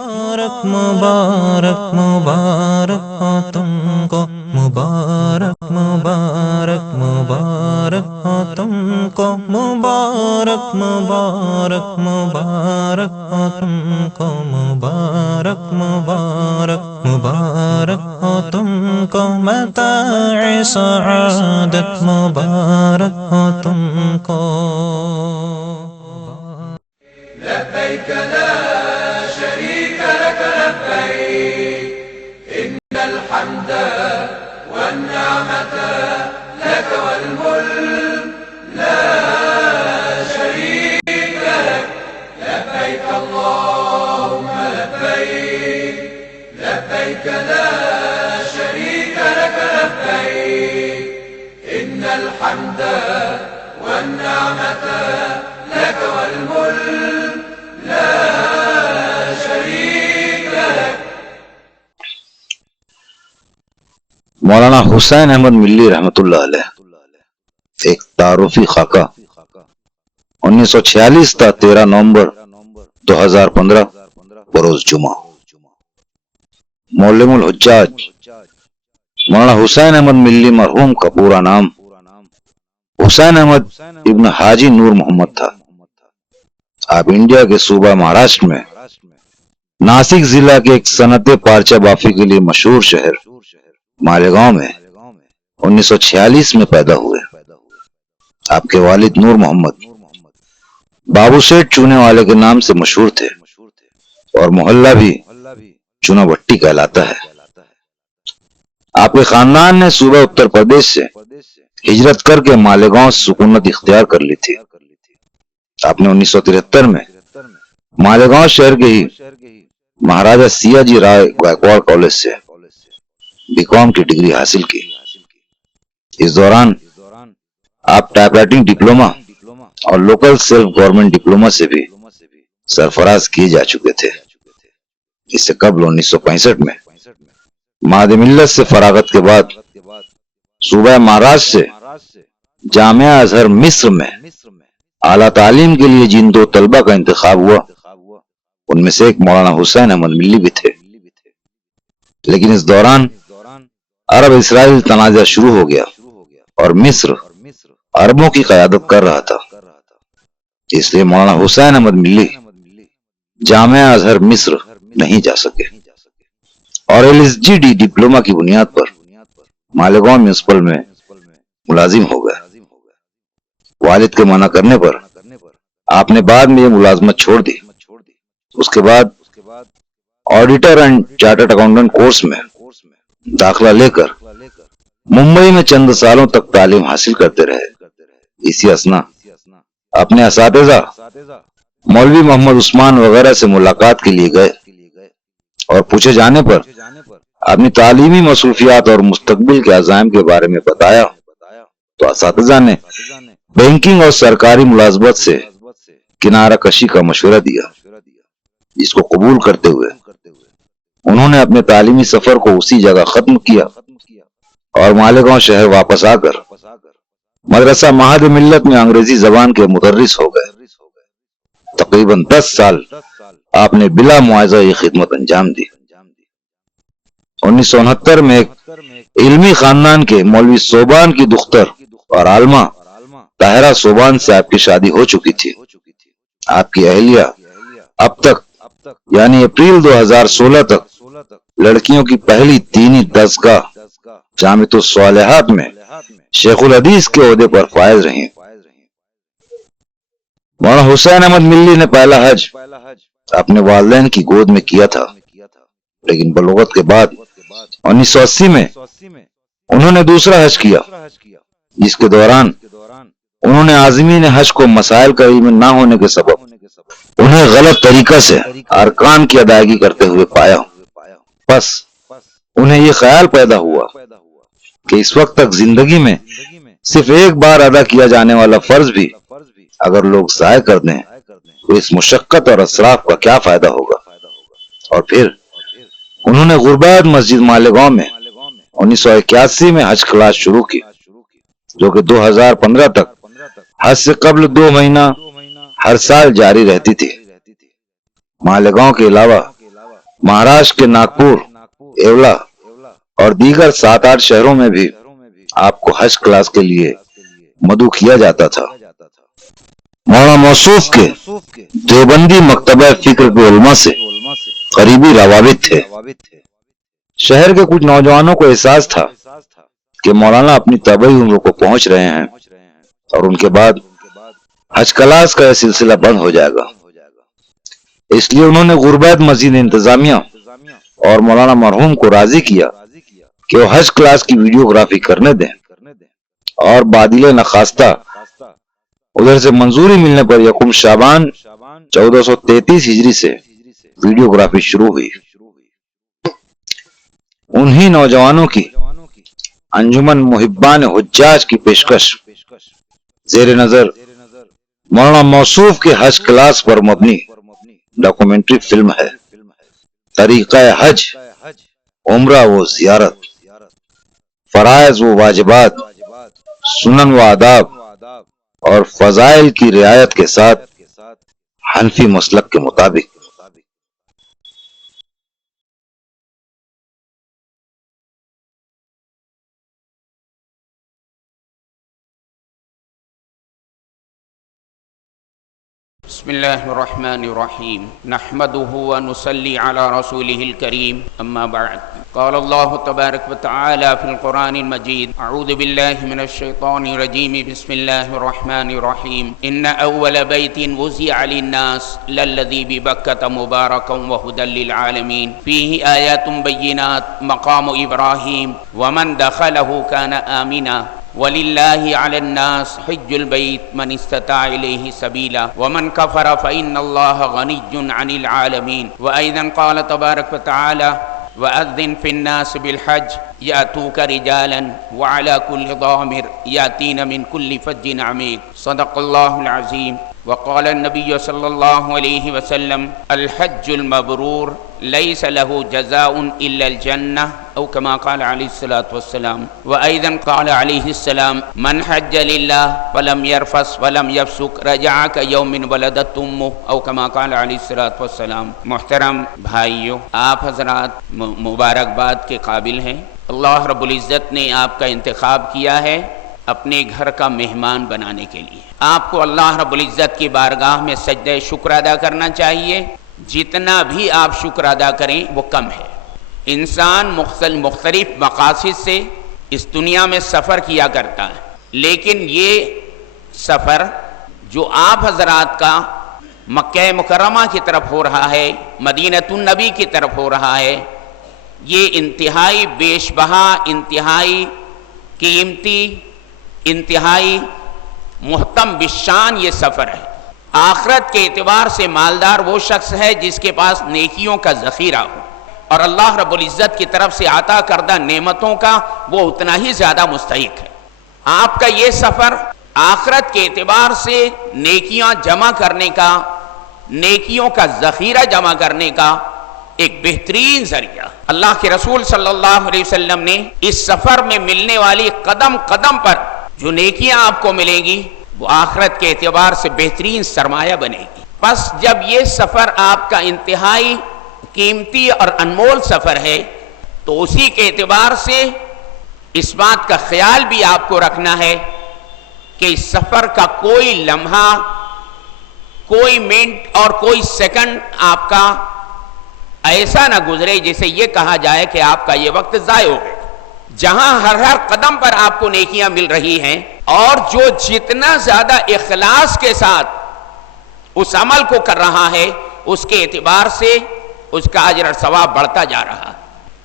مبارک مبارک مبارک ہو تم کو، مبارک مبارک مبارک ہو تم کو، مبارک مبارک مبارک ہو تم کو، مبارک مبارک مبارک ہو تم کو، متاع سعادت مبارک ہو تم کو۔ لبيك لا شريك لك لبيك، إن الحمد والنعمة لك والملك لا شريك لك، لبيك اللهم لبيك، لبيك لا شريك لك لبيك، إن الحمد والنعمة لك والملك لا شريك لك۔ مولانا حسین احمد ملی رحمۃ اللہ علیہ ایک تعارفی خاکہ 1946 تا 13 نومبر 2015 بروز جمعہ۔ معلم الحجاج مولانا حسین احمد ملی مرحوم کا پورا نام حسین احمد ابن حاجی نور محمد تھا۔ آپ انڈیا کے صوبہ مہاراشٹر میں ناسک ضلع کے ایک صنعت پارچہ بافی کے لیے مشہور شہر مالیگاؤں میں 1946 میں پیدا ہوئے۔ آپ کے والد نور محمد بابو سیٹ چونے والے کے نام سے مشہور تھے اور محلہ بھی چونا بھٹی کہلاتا ہے۔ آپ کے خاندان نے صوبہ اتر پردیش سے ہجرت کر کے مالیگاؤں سکونت اختیار کر لی تھی۔ آپ نے 1973 میں مالیگاؤں شہر کے ہی مہاراجہ سیا جی رائے گائیکواڑ کالج سے بی کام کی ڈگری حاصل کی۔ اس دوران آپ ٹائپ رائٹنگ ڈپلومہ اور لوکل سیلف گورنمنٹ ڈپلومہ سے بھی سرفراز کیے جا چکے تھے۔ اس سے قبل 1965 میں مہد ملت سے فراغت کے بعد صوبہ مہاراشٹر سے جامعہ ازہر مصر میں اعلیٰ تعلیم کے لیے جن دو طلبہ کا انتخاب ہوا ان میں سے ایک مولانا حسین احمد ملی بھی تھے۔ لیکن اس دوران عرب اسرائیل تنازع شروع ہو گیا اور مصر عربوں کی قیادت کر رہا تھا، اس لیے مولانا حسین احمد ملی جامعہ ازہر مصر نہیں جا سکے اور LSGD ڈپلومہ کی بنیاد پر مالیگاؤں میونسپل میں ملازم ہو گئے۔ والد کے منع کرنے پر آپ نے بعد میں یہ ملازمت چھوڑ دی۔ اس کے بعد auditor and chartered accountant course میں داخلہ لے کر ممبئی میں چند سالوں تک تعلیم حاصل کرتے رہے۔ اسی اثنا اپنے اساتذہ مولوی محمد عثمان وغیرہ سے ملاقات کے لیے گئے اور پوچھے جانے پر اپنی تعلیمی مصروفیات اور مستقبل کے عزائم کے بارے میں بتایا تو اساتذہ نے بینکنگ اور سرکاری ملازمت سے کنارہ کشی کا مشورہ دیا، جس کو قبول کرتے ہوئے انہوں نے اپنے تعلیمی سفر کو اسی جگہ ختم کیا اور مالیگاؤں شہر واپس آ کر مدرسہ مہد ملت میں انگریزی زبان کے مدرس ہو گئے۔ تقریباً 10 سال آپ نے بلا معاوضہ یہ خدمت انجام دی۔ 1969 میں ایک علمی خاندان کے مولوی صوبان کی دختر اور عالمہ طاہرہ صوبان سے آپ کی شادی ہو چکی تھی۔ آپ کی اہلیہ اب تک یعنی اپریل 2016 تک لڑکیوں کی پہلی دینی دستگاہ جامعۃ الصالحات میں شیخ الحدیث کے عہدے پر فائز رہی۔ مولانا حسین احمد ملی نے پہلا حج اپنے والدین کی گود میں کیا تھا، لیکن بلوغت کے بعد 1980 میں انہوں نے دوسرا حج کیا، جس کے دوران انہوں نے عازمین حج کو مسائل کا علم نہ ہونے کے سبب انہیں غلط طریقہ سے ارکان کی ادائیگی کرتے ہوئے پایا۔ بس انہیں یہ خیال پیدا ہوا کہ اس وقت تک زندگی میں صرف ایک بار ادا کیا جانے والا فرض بھی اگر لوگ ضائع کر دیں تو اس مشقت اور اسراف کا کیا فائدہ ہوگا۔ اور پھر انہوں نے غربات مسجد مالیگاؤں میں 1981 میں حج کلاس شروع کی، جو کہ 2015 تک حج سے قبل 2 مہینہ ہر سال جاری رہتی تھی۔ مالیگاؤں کے علاوہ مہاراشٹر کے ناگپور، ایولا اور دیگر 7-8 شہروں میں بھی آپ کو حج کلاس کے لیے مدعو کیا جاتا تھا۔ مولانا موصوف کے دیوبندی مکتبہ فکر کے علماء سے قریبی روابط تھے۔ شہر کے کچھ نوجوانوں کو احساس تھا کہ مولانا اپنی طبعی عمر کو پہنچ رہے ہیں اور ان کے بعد حج کلاس کا یہ سلسلہ بند ہو جائے گا، اس لیے انہوں نے غربت مسجد انتظامیہ اور مولانا مرحوم کو راضی کیا کہ وہ حج کلاس کی ویڈیوگرافی کرنے دیں، اور بادل نخواستہ ادھر سے منظوری ملنے پر یکم شعبان 1433 ہجری سے ویڈیوگرافی شروع ہوئی۔ انہی نوجوانوں کی انجمن محبان حجاج کی پیشکش زیر نظر مولانا موصوف کے حج کلاس پر مبنی ڈاکومنٹری فلم ہے طریقہ حج، عمرہ و زیارت، فرائض و واجبات، سنن و آداب اور فضائل کی رعایت کے ساتھ حنفی مسلک کے مطابق۔ بسم اللہ الرحمن الرحیم نحمده ونصلی علی رسوله الکریم اما بعد قال اللہ تبارک وتعالی فی القرآن المجید اعوذ باللہ من الشیطان الرجیم بسم اللہ الرحمن الرحیم ان اول بیت وزع للناس للذی ببکۃ مبارکا وہدی للعالمین فیہ آیات بینات مقام ابراہیم ومن دخلہ کان آمنا وَلِلَّهِ عَلَى النَّاسِ حِجُّ الْبَيْتِ مَنِ اسْتَطَاعَ إِلَيْهِ سَبِيلًا وَمَنْ كَفَرَ فَإِنَّ اللَّهَ غَنِيٌّ عَنِ الْعَالَمِينَ وَأَيْضًا قَالَ تَبَارَكَ وَتَعَالَى وَأَذِّنْ فِي النَّاسِ بِالْحَجِّ يَأْتُوكَ رِجَالًا وَعَلَى كُلِّ ضَامِرٍ يَأْتِينَ مِنْ كُلِّ فَجٍّ عَمِيقٍ صدق الله العظيم وقال النبي صلى الله عليه وسلم الحج المبرور ليس له جزاء إلا الجنة أو كما قال عليه الصلاة والسلام وأيضا قال عليه السلام من حج لله فلم يرفث ولم يفسق رجع كيوم ولدت أمه أو كما قال عليه الصلاة والسلام۔ محترم بھائیو، آپ حضرات مبارکباد کے قابل ہیں۔ اللہ رب العزت نے آپ کا انتخاب کیا ہے اپنے گھر کا مہمان بنانے کے لیے۔ آپ کو اللہ رب العزت کی بارگاہ میں سجدہ شکر ادا کرنا چاہیے۔ جتنا بھی آپ شکر ادا کریں وہ کم ہے۔ انسان مختلف مقاصد سے اس دنیا میں سفر کیا کرتا ہے، لیکن یہ سفر جو آپ حضرات کا مکہ مکرمہ کی طرف ہو رہا ہے، مدینہ النبی کی طرف ہو رہا ہے، یہ انتہائی بیش بہا، انتہائی قیمتی، انتہائی محتم بالشان یہ سفر ہے۔ آخرت کے اعتبار سے مالدار وہ شخص ہے جس کے پاس نیکیوں کا ذخیرہ ہو، اور اللہ رب العزت کی طرف سے عطا کردہ نعمتوں کا وہ اتنا ہی زیادہ مستحق ہے۔ آپ کا یہ سفر آخرت کے اعتبار سے نیکیاں جمع کرنے کا، نیکیوں کا ذخیرہ جمع کرنے کا ایک بہترین ذریعہ۔ اللہ کے رسول صلی اللہ علیہ وسلم نے اس سفر میں ملنے والی قدم قدم پر جو نیکیاں آپ کو ملیں گی وہ آخرت کے اعتبار سے بہترین سرمایہ بنے گی۔ بس جب یہ سفر آپ کا انتہائی قیمتی اور انمول سفر ہے تو اسی کے اعتبار سے اس بات کا خیال بھی آپ کو رکھنا ہے کہ اس سفر کا کوئی لمحہ، کوئی منٹ اور کوئی سیکنڈ آپ کا ایسا نہ گزرے جسے یہ کہا جائے کہ آپ کا یہ وقت ضائع ہو گیا۔ جہاں ہر قدم پر آپ کو نیکیاں مل رہی ہیں، اور جو جتنا زیادہ اخلاص کے ساتھ اس عمل کو کر رہا ہے اس کے اعتبار سے اس کا اجر اور ثواب بڑھتا جا رہا۔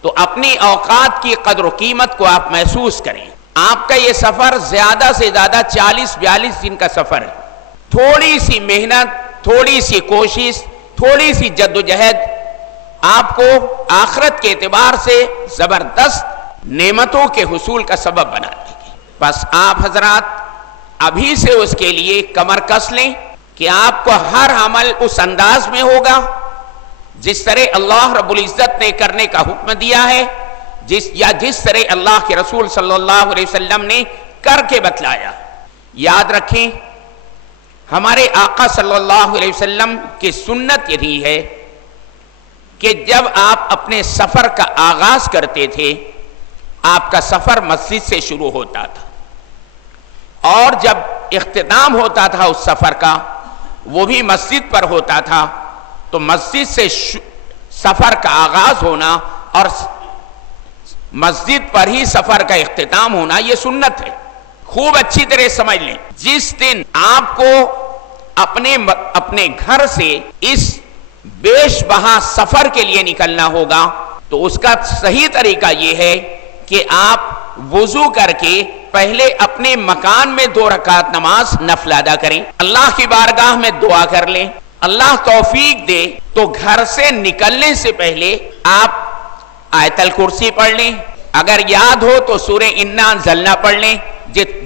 تو اپنی اوقات کی قدر و قیمت کو آپ محسوس کریں۔ آپ کا یہ سفر زیادہ سے زیادہ 40-42 دن کا سفر ہے۔ تھوڑی سی محنت، تھوڑی سی کوشش، تھوڑی سی جد و جہد آپ کو آخرت کے اعتبار سے زبردست نعمتوں کے حصول کا سبب بنا دے گی۔ بس آپ حضرات ابھی سے اس کے لیے کمر کس لیں کہ آپ کو ہر عمل اس انداز میں ہوگا جس طرح اللہ رب العزت نے کرنے کا حکم دیا ہے، جس طرح اللہ کے رسول صلی اللہ علیہ وسلم نے کر کے بتلایا۔ یاد رکھیں، ہمارے آقا صلی اللہ علیہ وسلم کی سنت یہی ہے کہ کہ جب آپ اپنے سفر کا آغاز کرتے تھے آپ کا سفر مسجد سے شروع ہوتا تھا اور جب اختتام ہوتا تھا اس سفر کا وہ بھی مسجد پر ہوتا تھا، تو مسجد سے سفر کا آغاز ہونا اور مسجد پر ہی سفر کا اختتام ہونا یہ سنت ہے۔ خوب اچھی طرح سمجھ لیں، جس دن آپ کو اپنے گھر سے اس بیش بہا سفر کے لیے نکلنا ہوگا تو اس کا صحیح طریقہ یہ ہے کہ آپ وضو کر کے پہلے اپنے مکان میں 2 رکعت نماز نفل ادا کریں، اللہ کی بارگاہ میں دعا کر لیں، اللہ توفیق دے تو گھر سے نکلنے سے پہلے آپ آیت الکرسی پڑھ لیں، اگر یاد ہو تو سورہ انا انزلنا پڑھ لیں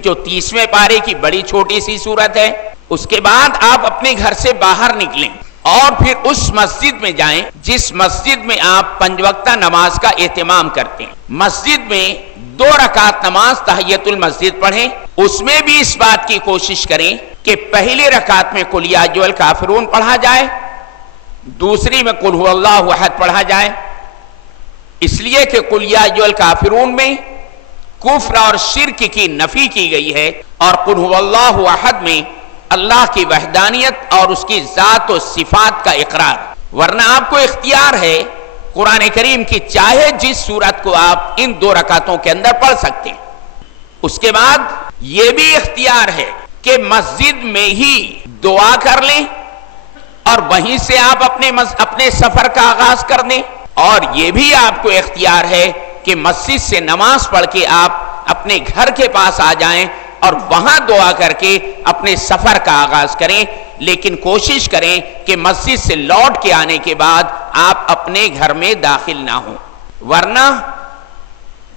جو 30ویں پارے کی بڑی چھوٹی سی سورت ہے۔ اس کے بعد آپ اپنے گھر سے باہر نکلیں اور پھر اس مسجد میں جائیں جس مسجد میں آپ 5 وقتہ نماز کا اہتمام کرتے ہیں، مسجد میں 2 رکعت نماز تحیۃ المسجد پڑھیں، اس میں بھی اس بات کی کوشش کریں کہ پہلی رکعت میں قل یا ایھا الکافرون پڑھا جائے، دوسری میں قل ھو اللہ احد پڑھا جائے، اس لیے کہ قل یا ایھا الکافرون میں کفر اور شرک کی نفی کی گئی ہے اور قل ھو اللہ احد میں اللہ کی وحدانیت اور اس کی ذات و صفات کا اقرار۔ ورنہ آپ کو اختیار ہے قرآن کریم کی چاہے جس سورت کو آپ ان 2 رکعتوں کے اندر پڑھ سکتے ہیں۔ اس کے بعد یہ بھی اختیار ہے کہ مسجد میں ہی دعا کر لیں اور وہیں سے آپ اپنے سفر کا آغاز کر دیں، اور یہ بھی آپ کو اختیار ہے کہ مسجد سے نماز پڑھ کے آپ اپنے گھر کے پاس آ جائیں اور وہاں دعا کر کے اپنے سفر کا آغاز کریں، لیکن کوشش کریں کہ مسجد سے لوٹ کے آنے کے بعد آپ اپنے گھر میں داخل نہ ہوں، ورنہ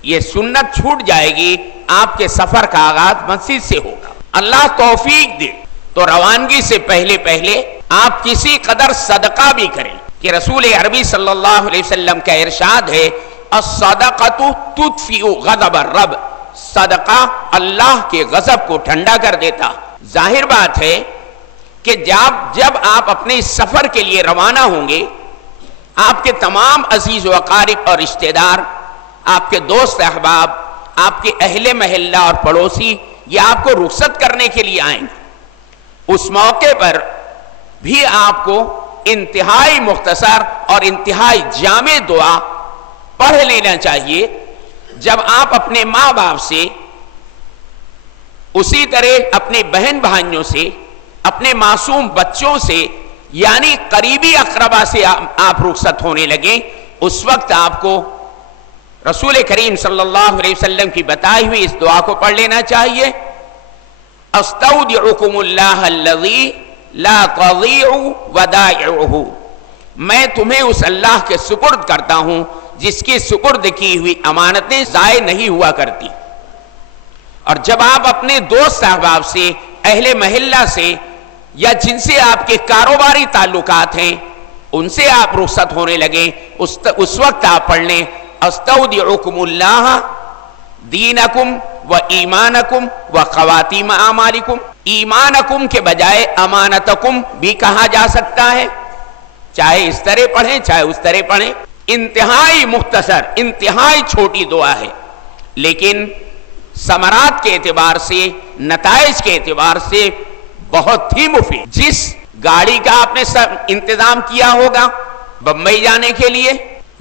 یہ سنت چھوٹ جائے گی، آپ کے سفر کا آغاز مسجد سے ہوگا۔ اللہ توفیق دے تو روانگی سے پہلے آپ کسی قدر صدقہ بھی کریں، کہ رسول عربی صلی اللہ علیہ وسلم کا ارشاد ہے الصدقۃ تطفئ غضب الرب، صدقہ اللہ کے غضب کو ٹھنڈا کر دیتا۔ ظاہر بات ہے کہ جب آپ اپنے سفر کے لیے روانہ ہوں گے، آپ کے تمام عزیز و اقارب اور رشتہ دار، آپ کے دوست احباب، آپ کے اہل محلہ اور پڑوسی یہ آپ کو رخصت کرنے کے لیے آئیں گے، اس موقع پر بھی آپ کو انتہائی مختصر اور انتہائی جامع دعا پڑھ لینا چاہیے۔ جب آپ اپنے ماں باپ سے، اسی طرح اپنے بہن بھائیوں سے، اپنے معصوم بچوں سے، یعنی قریبی اقربا سے آپ رخصت ہونے لگیں، اس وقت آپ کو رسول کریم صلی اللہ علیہ وسلم کی بتائی ہوئی اس دعا کو پڑھ لینا چاہیے، استودعکم اللہ الذی لا تضیع ودائعہ، میں تمہیں اس اللہ کے سپرد کرتا ہوں جس کی سپرد کی ہوئی امانتیں ضائع نہیں ہوا کرتی۔ اور جب آپ اپنے دوست احباب سے، اہل محلہ سے، یا جن سے آپ کے کاروباری تعلقات ہیں ان سے آپ رخصت ہونے لگیں، اس وقت آپ پڑھ لیں استودعکم اللہ دینکم و ایمانکم و خواتیم اعمالکم۔ ایمانکم کے بجائے امانتکم بھی کہا جا سکتا ہے، چاہے اس طرح پڑھیں چاہے اس طرح پڑھیں۔ انتہائی مختصر، انتہائی چھوٹی دعا ہے، لیکن ثمرات کے اعتبار سے، نتائج کے اعتبار سے بہت ہی مفید۔ جس گاڑی کا آپ نے انتظام کیا ہوگا بمبئی جانے کے لیے،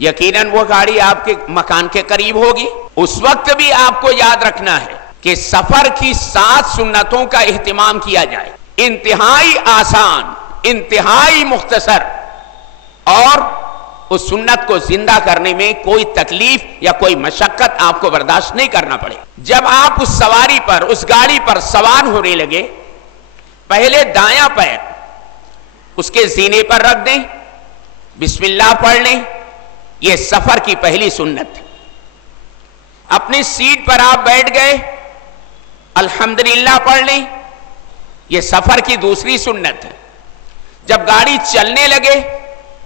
یقیناً وہ گاڑی آپ کے مکان کے قریب ہوگی، اس وقت بھی آپ کو یاد رکھنا ہے کہ سفر کی 7 سنتوں کا اہتمام کیا جائے، انتہائی آسان، انتہائی مختصر، اور اس سنت کو زندہ کرنے میں کوئی تکلیف یا کوئی مشقت آپ کو برداشت نہیں کرنا پڑے۔ جب آپ اس سواری پر، اس گاڑی پر سوار ہونے لگے، پہلے دایاں پیر اس کے سینے پر رکھ دیں، بسم اللہ پڑھ لیں، یہ سفر کی پہلی سنت ہے۔ اپنی سیٹ پر آپ بیٹھ گئے، الحمدللہ پڑھ لیں، یہ سفر کی دوسری سنت ہے۔ جب گاڑی چلنے لگے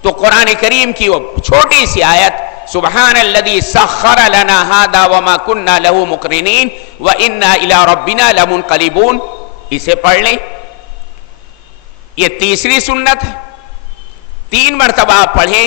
تو قرآن کریم کی وہ چھوٹی سی آیت سبحان الذی سخر لنا ھذا وما كنا له مقرنین وانا الى ربنا لمنقلبون، اسے پڑھ لیں، یہ تیسری سنت ہے۔ 3 مرتبہ آپ پڑھیں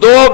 2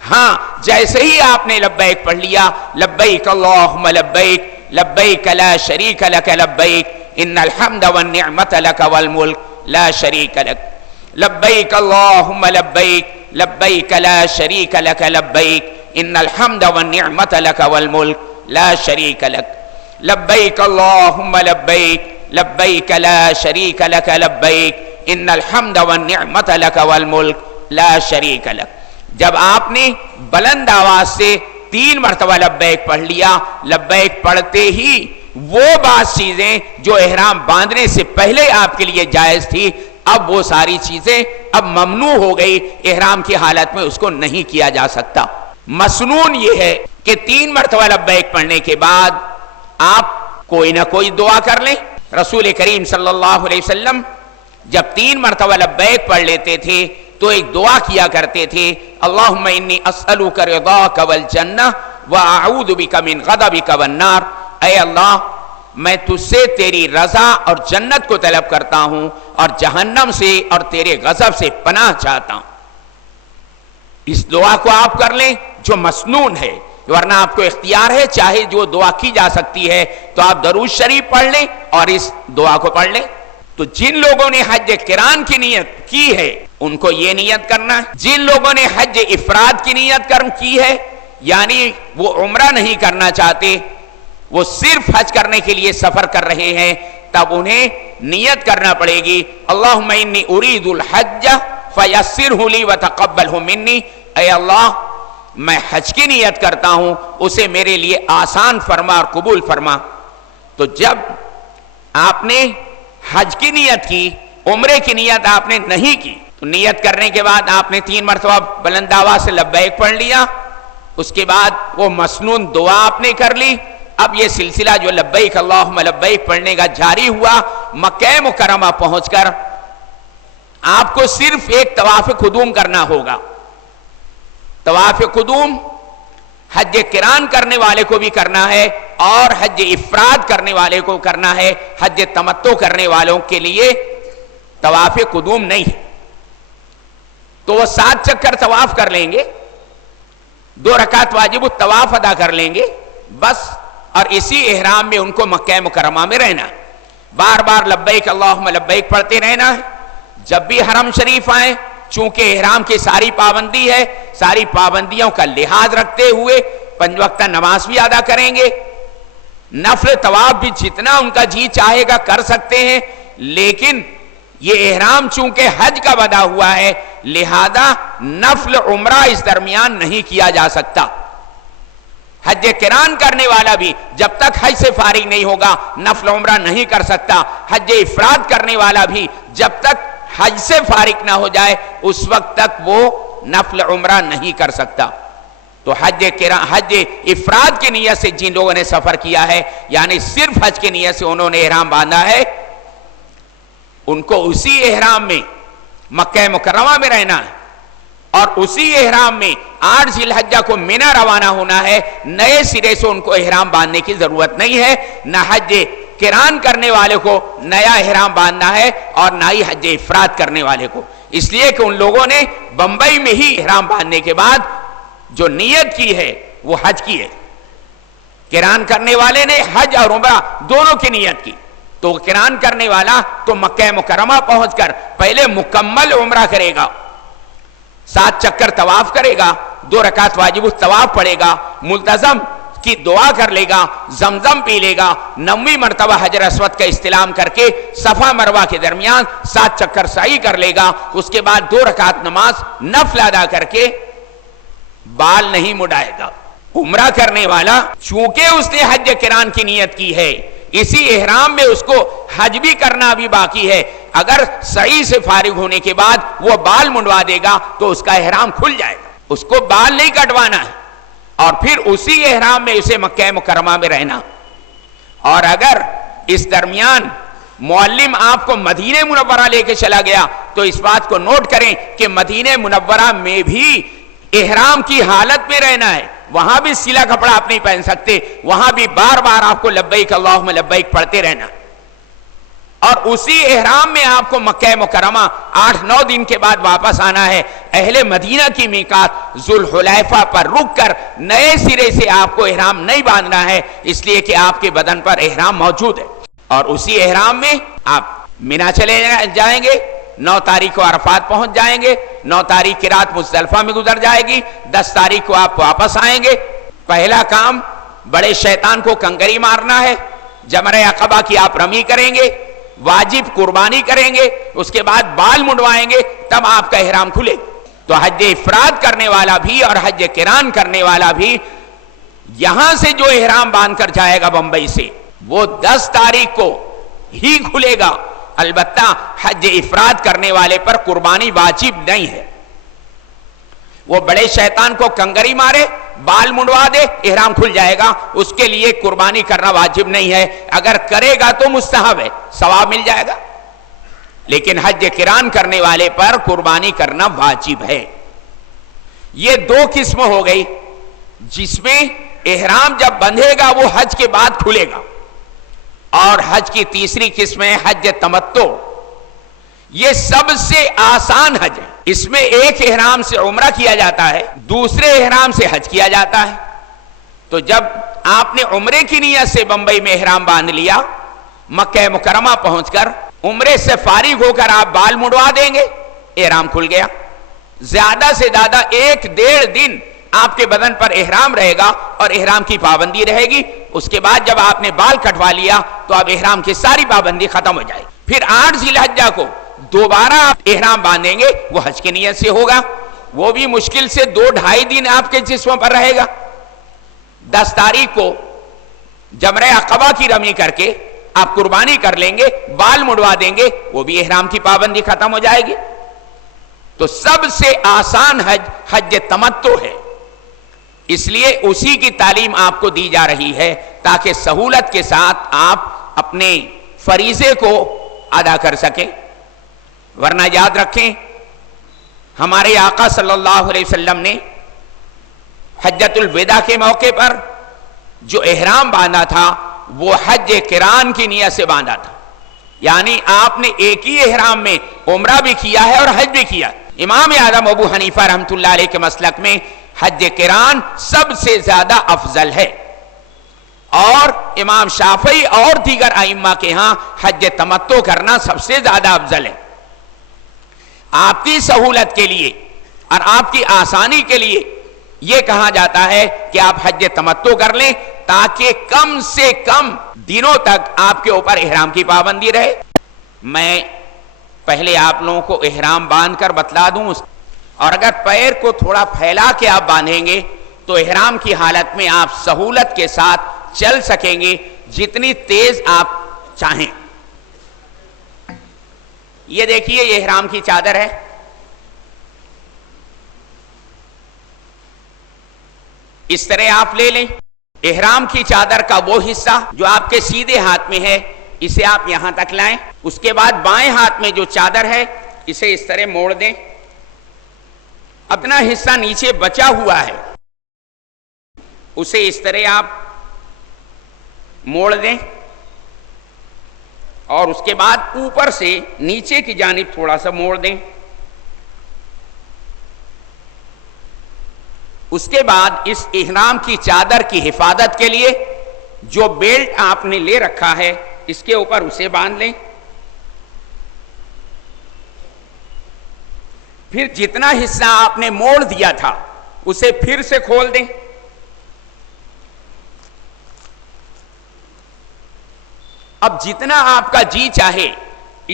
ہاں جیسے ہی آپ نے لبیک پڑھ لیا، لبیک اللہم لبیک لبیک لا شریک لک لبیک ان الحمد والنعمت لک والملک لا شریک لک، لبیک اللہم لبیک لبیک لا شریک لک لبیک ان الحمد والنعمت لک والملک لا شریک لک، لبیک اللہم لبیک لبیک لا شریک لک لبیک ان الحمد والنعمت لک والملک لا شریک لک۔ جب آپ نے بلند آواز سے 3 مرتبہ لبیک پڑھ لیا، لبیک پڑھتے ہی وہ بعض چیزیں جو احرام باندھنے سے پہلے آپ کے لیے جائز تھی، اب وہ ساری چیزیں اب ممنوع ہو گئی، احرام کی حالت میں اس کو نہیں کیا جا سکتا۔ مسنون یہ ہے کہ 3 مرتبہ لبیک پڑھنے کے بعد آپ کوئی نہ کوئی دعا کر لیں۔ رسول کریم صلی اللہ علیہ وسلم جب 3 مرتبہ لبیک پڑھ لیتے تھے تو ایک دعا کیا کرتے تھے، اللہم انی اسألک رضاک والجنہ واعوذ بک من غضبک والنار، اے اللہ میں تجھ سے تیری رضا اور جنت کو طلب کرتا ہوں اور جہنم سے اور تیرے غضب سے پناہ چاہتا ہوں۔ اس دعا کو آپ کر لیں جو مسنون ہے، ورنہ آپ کو اختیار ہے، چاہے جو دعا کی جا سکتی ہے تو آپ درود شریف پڑھ لیں اور اس دعا کو پڑھ لیں۔ تو جن لوگوں نے حج قران کی نیت کی ہے ان کو یہ نیت کرنا ہے، جن لوگوں نے حج افراد کی نیت کی ہے یعنی وہ عمرہ نہیں کرنا چاہتے، وہ صرف حج کرنے کے لیے سفر کر رہے ہیں، تب انہیں نیت کرنا پڑے گی، اللہم انی ارید الحج فیسرہ لی وتقبلہ منی، اے اللہ میں حج کی نیت کرتا ہوں، اسے میرے لیے آسان فرما اور قبول فرما۔ تو جب آپ نے حج کی نیت کی، عمرے کی نیت آپ نے نہیں کی، تو نیت کرنے کے بعد آپ نے 3 مرتبہ بلند آواز سے لبیک پڑھ لیا، اس کے بعد وہ مسنون دعا آپ نے کر لی۔ اب یہ سلسلہ جو لبیک اللہم لبیک پڑھنے کا جاری ہوا، مکہ مکرمہ پہنچ کر آپ کو صرف ایک طواف قدوم کرنا ہوگا۔ طواف قدوم حج قران کرنے والے کو بھی کرنا ہے اور حج افراد کرنے والے کو کرنا ہے، حج تمتع کرنے والوں کے لیے طواف قدوم نہیں ہے۔ تو وہ 7 چکر طواف کر لیں گے، 2 رکعت واجب الطواف ادا کر لیں گے بس، اور اسی احرام میں ان کو مکہ مکرمہ میں رہنا ہے، بار بار لبیک اللہم لبیک پڑھتے رہنا ہے۔ جب بھی حرم شریف آئیں، چونکہ احرام کی ساری پابندی ہے، ساری پابندیوں کا لحاظ رکھتے ہوئے 5 وقتہ نماز بھی ادا کریں گے، نفل طواف بھی جتنا ان کا جی چاہے گا کر سکتے ہیں، لیکن یہ احرام چونکہ حج کا بدا ہوا ہے لہذا نفل عمرہ اس درمیان نہیں کیا جا سکتا۔ حج قران کرنے والا بھی جب تک حج سے فارغ نہیں ہوگا نفل عمرہ نہیں کر سکتا، حج افراد کرنے والا بھی جب تک حج سے فارغ نہ ہو جائے اس وقت تک وہ نفل عمرہ نہیں کر سکتا۔ تو حج افراد کی نیت سے جن لوگوں نے سفر کیا ہے یعنی صرف حج کی نیت سے انہوں نے احرام باندھا ہے، ان کو اسی احرام میں مکہ مکرمہ میں رہنا ہے اور اسی احرام میں 8 ذی الحجہ کو منی روانہ ہونا ہے، نئے سرے سے ان کو احرام باندھنے کی ضرورت نہیں ہے، نہ حج قران کرنے والے کو نیا احرام باندھنا ہے اور نہ ہی حج افراد کرنے والے کو، اس لیے کہ ان لوگوں نے بمبئی میں ہی احرام باندھنے کے بعد جو نیت کی ہے وہ حج کی ہے، قران کرنے والے نے حج اور عمرہ دونوں کی نیت کی، تو قران کرنے والا تو مکہ مکرمہ پہنچ کر پہلے مکمل عمرہ کرے گا، 7 چکر طواف کرے گا، 2 رکعت واجب الطواف پڑھے گا، ملتزم کی دعا کر لے گا، زمزم پی لے گا، 9ویں مرتبہ حجر اسود کا استلام کر کے صفا مروہ کے درمیان 7 چکر سعی کر لے گا، اس کے بعد 2 رکعت نماز نفل ادا کر کے بال نہیں مڈائے گا۔ عمرہ کرنے والا چونکہ اس نے حج قران کی نیت کی ہے، اسی احرام میں اس کو حج بھی کرنا بھی باقی ہے، اگر سعی سے فارغ ہونے کے بعد وہ بال منڈوا دے گا تو اس کا احرام کھل جائے گا، اس کو بال نہیں کٹوانا ہے اور پھر اسی احرام میں اسے مکہ مکرمہ میں رہنا۔ اور اگر اس درمیان معلم آپ کو مدینہ منورہ لے کے چلا گیا تو اس بات کو نوٹ کریں کہ مدینہ منورہ میں بھی احرام کی حالت میں رہنا ہے، وہاں بھی سلا کپڑا آپ نہیں پہن سکتے، وہاں بھی بار بار آپ کو لبیک اللہم لبیک پڑھتے رہنا۔ اور اسی احرام میں آپ کو مکہ مکرمہ 8-9 دن کے بعد واپس آنا ہے. اہل مدینہ کی میقات ذوالحلیفہ پر رک کر نئے سرے سے آپ کو احرام نہیں باندھنا ہے، اس لیے کہ آپ کے بدن پر احرام موجود ہے. اور اسی احرام میں آپ مینا چلے جائیں گے، 9 تاریخ کو عرفات پہنچ جائیں گے، 9 تاریخ کی رات مزدلفہ میں گزر جائے گی، 10 تاریخ کو آپ واپس آئیں گے. پہلا کام بڑے شیطان کو کنکری مارنا ہے، جمرہ عقبہ کی آپ رمی کریں گے، واجب قربانی کریں گے، اس کے بعد بال منڈوائیں گے، تب آپ کا احرام کھلے. تو حج افراد کرنے والا بھی اور حج قران کرنے والا بھی یہاں سے جو احرام باندھ کر جائے گا بمبئی سے، وہ 10 تاریخ کو ہی کھلے گا. البتہ حج افراد کرنے والے پر قربانی واجب نہیں ہے. وہ بڑے شیطان کو کنگری مارے، بال منڈوا دے، احرام کھل جائے گا، اس کے لیے قربانی کرنا واجب نہیں ہے. اگر کرے گا تو مستحب ہے، ثواب مل جائے گا. لیکن حج قران کرنے والے پر قربانی کرنا واجب ہے. یہ 2 قسم ہو گئی، جس میں احرام جب بندھے گا وہ حج کے بعد کھلے گا. اور حج کی تیسری قسم ہے حج تمتع. یہ سب سے آسان حج ہے. اس میں ایک احرام سے عمرہ کیا جاتا ہے، دوسرے احرام سے حج کیا جاتا ہے. تو جب آپ نے عمرے کی نیت سے بمبئی میں احرام باندھ لیا، مکہ مکرمہ پہنچ کر عمرے سے فارغ ہو کر آپ بال منڈوا دیں گے، احرام کھل گیا. زیادہ سے زیادہ 1-1.5 دن آپ کے بدن پر احرام رہے گا اور احرام کی پابندی رہے گی. اس کے بعد جب آپ نے بال کٹوا لیا تو اب احرام کی ساری پابندی ختم ہو جائے گی. پھر 8 ذی الحجہ کو دوبارہ آپ احرام باندھیں گے، وہ حج کی نیت سے ہوگا. وہ بھی مشکل سے 2-2.5 دن آپ کے جسم پر رہے گا. 10 تاریخ کو جمرہ عقبہ کی رمی کر کے آپ قربانی کر لیں گے، بال مڑوا دیں گے، وہ بھی احرام کی پابندی ختم ہو جائے گی. تو سب سے آسان حج حج تمتع ہے. اس لیے اسی کی تعلیم آپ کو دی جا رہی ہے تاکہ سہولت کے ساتھ آپ اپنے فریضے کو ادا کر سکیں. ورنہ یاد رکھیں، ہمارے آقا صلی اللہ علیہ وسلم نے حجۃ الوداع کے موقع پر جو احرام باندھا تھا وہ حج قران کی نیت سے باندھا تھا. یعنی آپ نے ایک ہی احرام میں عمرہ بھی کیا ہے اور حج بھی کیا. امام اعظم ابو حنیفہ رحمۃ اللہ علیہ کے مسلک میں حج قران سب سے زیادہ افضل ہے، اور امام شافعی اور دیگر ائمہ کے ہاں حج تمتع کرنا سب سے زیادہ افضل ہے. آپ کی سہولت کے لیے اور آپ کی آسانی کے لیے یہ کہا جاتا ہے کہ آپ حج تمتع کر لیں تاکہ کم سے کم دنوں تک آپ کے اوپر احرام کی پابندی رہے. میں پہلے آپ لوگوں کو احرام باندھ کر بتلا دوں، اور اگر پیر کو تھوڑا پھیلا کے آپ باندھیں گے تو احرام کی حالت میں آپ سہولت کے ساتھ چل سکیں گے جتنی تیز آپ چاہیں. یہ دیکھیے، یہ احرام کی چادر ہے. اس طرح آپ لے لیں. احرام کی چادر کا وہ حصہ جو آپ کے سیدھے ہاتھ میں ہے اسے آپ یہاں تک لائیں. اس کے بعد بائیں ہاتھ میں جو چادر ہے اسے اس طرح موڑ دیں. اپنا حصہ نیچے بچا ہوا ہے اسے اس طرح آپ موڑ دیں، اور اس کے بعد اوپر سے نیچے کی جانب تھوڑا سا موڑ دیں. اس کے بعد اس احرام کی چادر کی حفاظت کے لیے جو بیلٹ آپ نے لے رکھا ہے اس کے اوپر اسے باندھ لیں. پھر جتنا حصہ آپ نے موڑ دیا تھا اسے پھر سے کھول دیں. اب جتنا آپ کا جی چاہے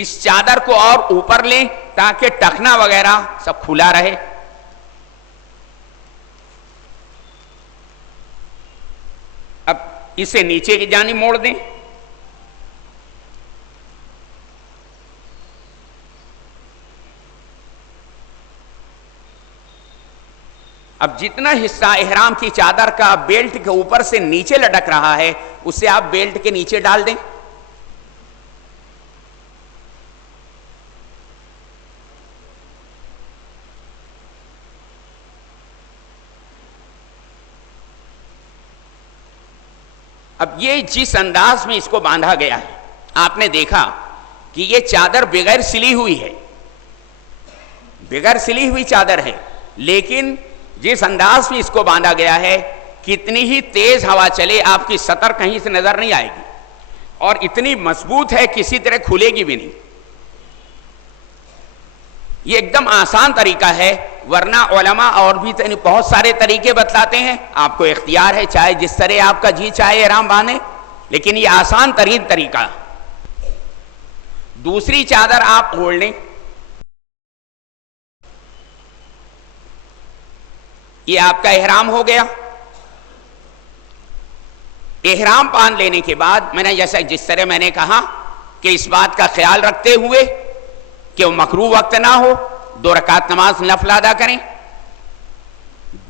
اس چادر کو اور اوپر لیں تاکہ ٹخنا وغیرہ سب کھلا رہے. اب اسے نیچے کی جانب موڑ دیں. اب جتنا حصہ احرام کی چادر کا بیلٹ کے اوپر سے نیچے لٹک رہا ہے اسے آپ بیلٹ کے نیچے ڈال دیں. اب یہ جس انداز میں اس کو باندھا گیا ہے آپ نے دیکھا کہ یہ چادر بغیر سلی ہوئی ہے، بغیر سلی ہوئی چادر ہے، لیکن جس انداز میں اس کو باندھا گیا ہے کتنی ہی تیز ہوا چلے آپ کی سطر کہیں سے نظر نہیں آئے گی، اور اتنی مضبوط ہے کسی طرح کھلے گی بھی نہیں۔ یہ ایک دم آسان طریقہ ہے، ورنہ علماء اور بھی بہت سارے طریقے بتلاتے ہیں، آپ کو اختیار ہے چاہے جس طرح آپ کا جی چاہے احرام باندھیں، لیکن یہ آسان ترین طریقہ۔ دوسری چادر آپ اوڑھ لیں، یہ آپ کا احرام ہو گیا۔ احرام باندھ لینے کے بعد میں نے جس طرح میں نے کہا کہ اس بات کا خیال رکھتے ہوئے کہ وہ مکروہ وقت نہ ہو، 2 رکعت نماز نفل ادا کریں۔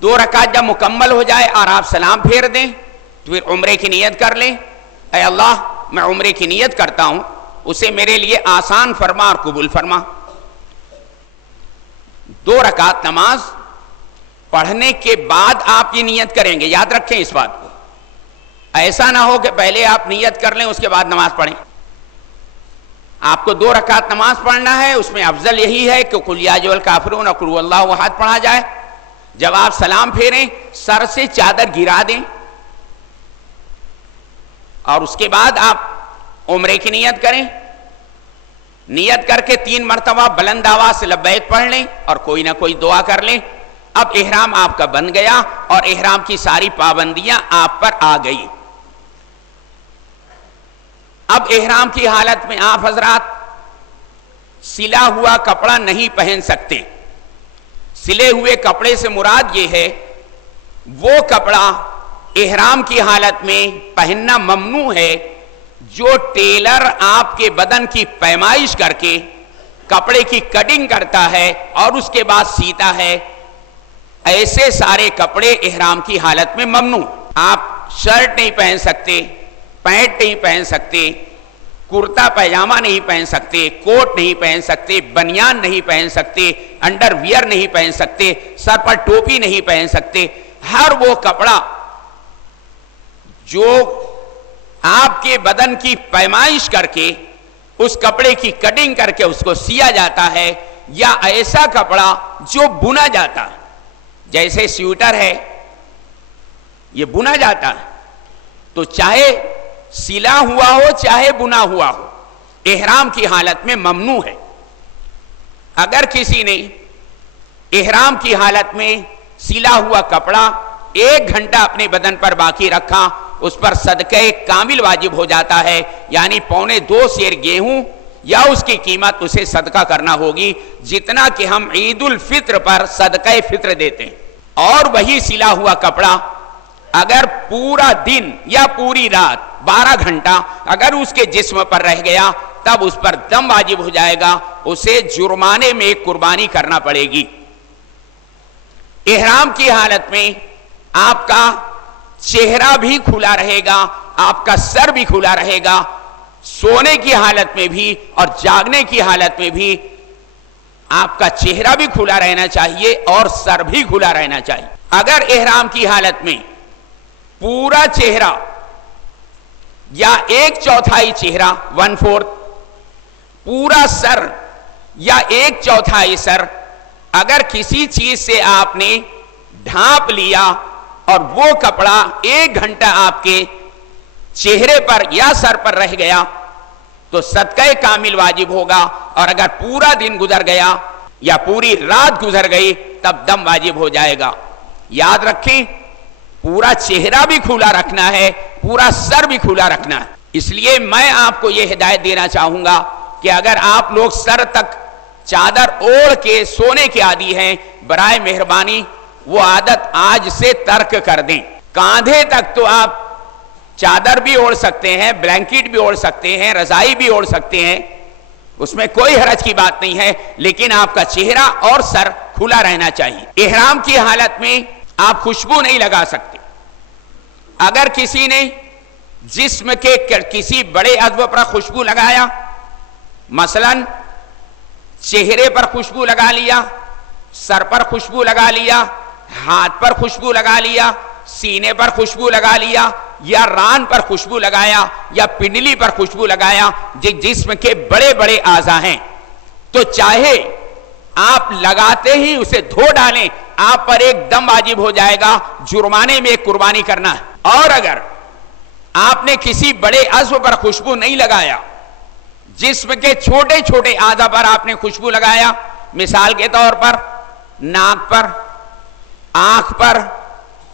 2 رکعت جب مکمل ہو جائے اور آپ سلام پھیر دیں تو پھر عمرے کی نیت کر لیں، اے اللہ میں عمرے کی نیت کرتا ہوں، اسے میرے لیے آسان فرما اور قبول فرما۔ 2 رکعت نماز پڑھنے کے بعد آپ یہ نیت کریں گے، یاد رکھیں اس بات کو، ایسا نہ ہو کہ پہلے آپ نیت کر لیں اس کے بعد نماز پڑھیں۔ آپ کو 2 رکعت نماز پڑھنا ہے، اس میں افضل یہی ہے کہ قل یا ایھا الکافرون اور قل ھو اللہ احد پڑھا جائے۔ جب آپ سلام پھیریں سر سے چادر گرا دیں، اور اس کے بعد آپ عمرے کی نیت کریں، نیت کر کے 3 مرتبہ بلند آواز سے لبیک پڑھ لیں اور کوئی نہ کوئی دعا کر لیں۔ اب احرام آپ کا بن گیا اور احرام کی ساری پابندیاں آپ پر آ گئی۔ اب احرام کی حالت میں آپ حضرات سلا ہوا کپڑا نہیں پہن سکتے۔ سلے ہوئے کپڑے سے مراد یہ ہے وہ کپڑا احرام کی حالت میں پہننا ممنوع ہے جو ٹیلر آپ کے بدن کی پیمائش کر کے کپڑے کی کٹنگ کرتا ہے اور اس کے بعد سیتا ہے، ایسے سارے کپڑے احرام کی حالت میں ممنوع۔ آپ شرٹ نہیں پہن سکتے، پینٹ نہیں پہن سکتے، کرتا پائجامہ نہیں پہن سکتے، کوٹ نہیں پہن سکتے، بنیان نہیں پہن سکتے، انڈر ویئر نہیں پہن سکتے، سر پر ٹوپی نہیں پہن سکتے۔ ہر وہ کپڑا جو آپ کے بدن کی پیمائش کر کے اس کپڑے کی کٹنگ کر کے اس کو سیا جاتا ہے، یا ایسا کپڑا جو بنا جاتا ہے، جیسے سویٹر ہے یہ بنا جاتا ہے، تو چاہے سلا ہوا ہو چاہے بنا ہوا ہو احرام کی حالت میں ممنوع ہے۔ اگر کسی نے احرام کی حالت میں سلا ہوا کپڑا 1 گھنٹہ اپنے بدن پر باقی رکھا، اس پر صدقہ کامل واجب ہو جاتا ہے، یعنی 1.25 سیر گیہوں یا اس کی قیمت اسے صدقہ کرنا ہوگی، جتنا کہ ہم عید الفطر پر صدقہ فطر دیتے ہیں۔ اور وہی سلا ہوا کپڑا اگر پورا دن یا پوری رات 12 گھنٹہ اگر اس کے جسم پر رہ گیا تب اس پر دم واجب ہو جائے گا، اسے جرمانے میں قربانی کرنا پڑے گی۔ احرام کی حالت میں آپ کا چہرہ بھی کھلا رہے گا، آپ کا سر بھی کھلا رہے گا، سونے کی حالت میں بھی اور جاگنے کی حالت میں بھی آپ کا چہرہ بھی کھلا رہنا چاہیے اور سر بھی کھلا رہنا چاہیے۔ اگر احرام کی حالت میں پورا چہرہ یا 1/4 چہرہ 1/4 پورا سر یا 1/4 سر اگر کسی چیز سے آپ نے ڈھانپ لیا اور وہ کپڑا 1 گھنٹہ آپ کے چہرے پر یا سر پر رہ گیا تو صدقہ کامل واجب ہوگا، اور اگر پورا دن گزر گیا یا پوری رات گزر گئی تب دم واجب ہو جائے گا۔ یاد رکھیں پورا چہرہ بھی کھلا رکھنا ہے، پورا سر بھی کھلا رکھنا ہے۔ اس لیے میں آپ کو یہ ہدایت دینا چاہوں گا کہ اگر آپ لوگ سر تک چادر اوڑھ کے سونے کے عادی ہیں، برائے مہربانی وہ عادت آج سے ترک کر دیں۔ کاندھے تک تو آپ چادر بھی اوڑھ سکتے ہیں، بلینکٹ بھی اوڑھ سکتے ہیں، رضائی بھی اوڑھ سکتے ہیں، اس میں کوئی حرج کی بات نہیں ہے، لیکن آپ کا چہرہ اور سر کھلا رہنا چاہیے۔ احرام کی حالت میں آپ خوشبو نہیں لگا سکتے۔ اگر کسی نے جسم کے کسی بڑے عضو پر خوشبو لگایا، مثلا چہرے پر خوشبو لگا لیا، سر پر خوشبو لگا لیا، ہاتھ پر خوشبو لگا لیا، سینے پر خوشبو لگا لیا یا ران پر خوشبو لگایا یا پنڈلی پر خوشبو لگایا، جسم کے بڑے بڑے اعضاء ہیں، تو چاہے آپ لگاتے ہی اسے دھو ڈالیں، آپ پر ایک دم واجب ہو جائے گا، جرمانے میں ایک قربانی کرنا ہے۔ اور اگر آپ نے کسی بڑے عضو پر خوشبو نہیں لگایا، جسم کے چھوٹے چھوٹے اعضاء پر آپ نے خوشبو لگایا، مثال کے طور پر ناک پر، آنکھ پر،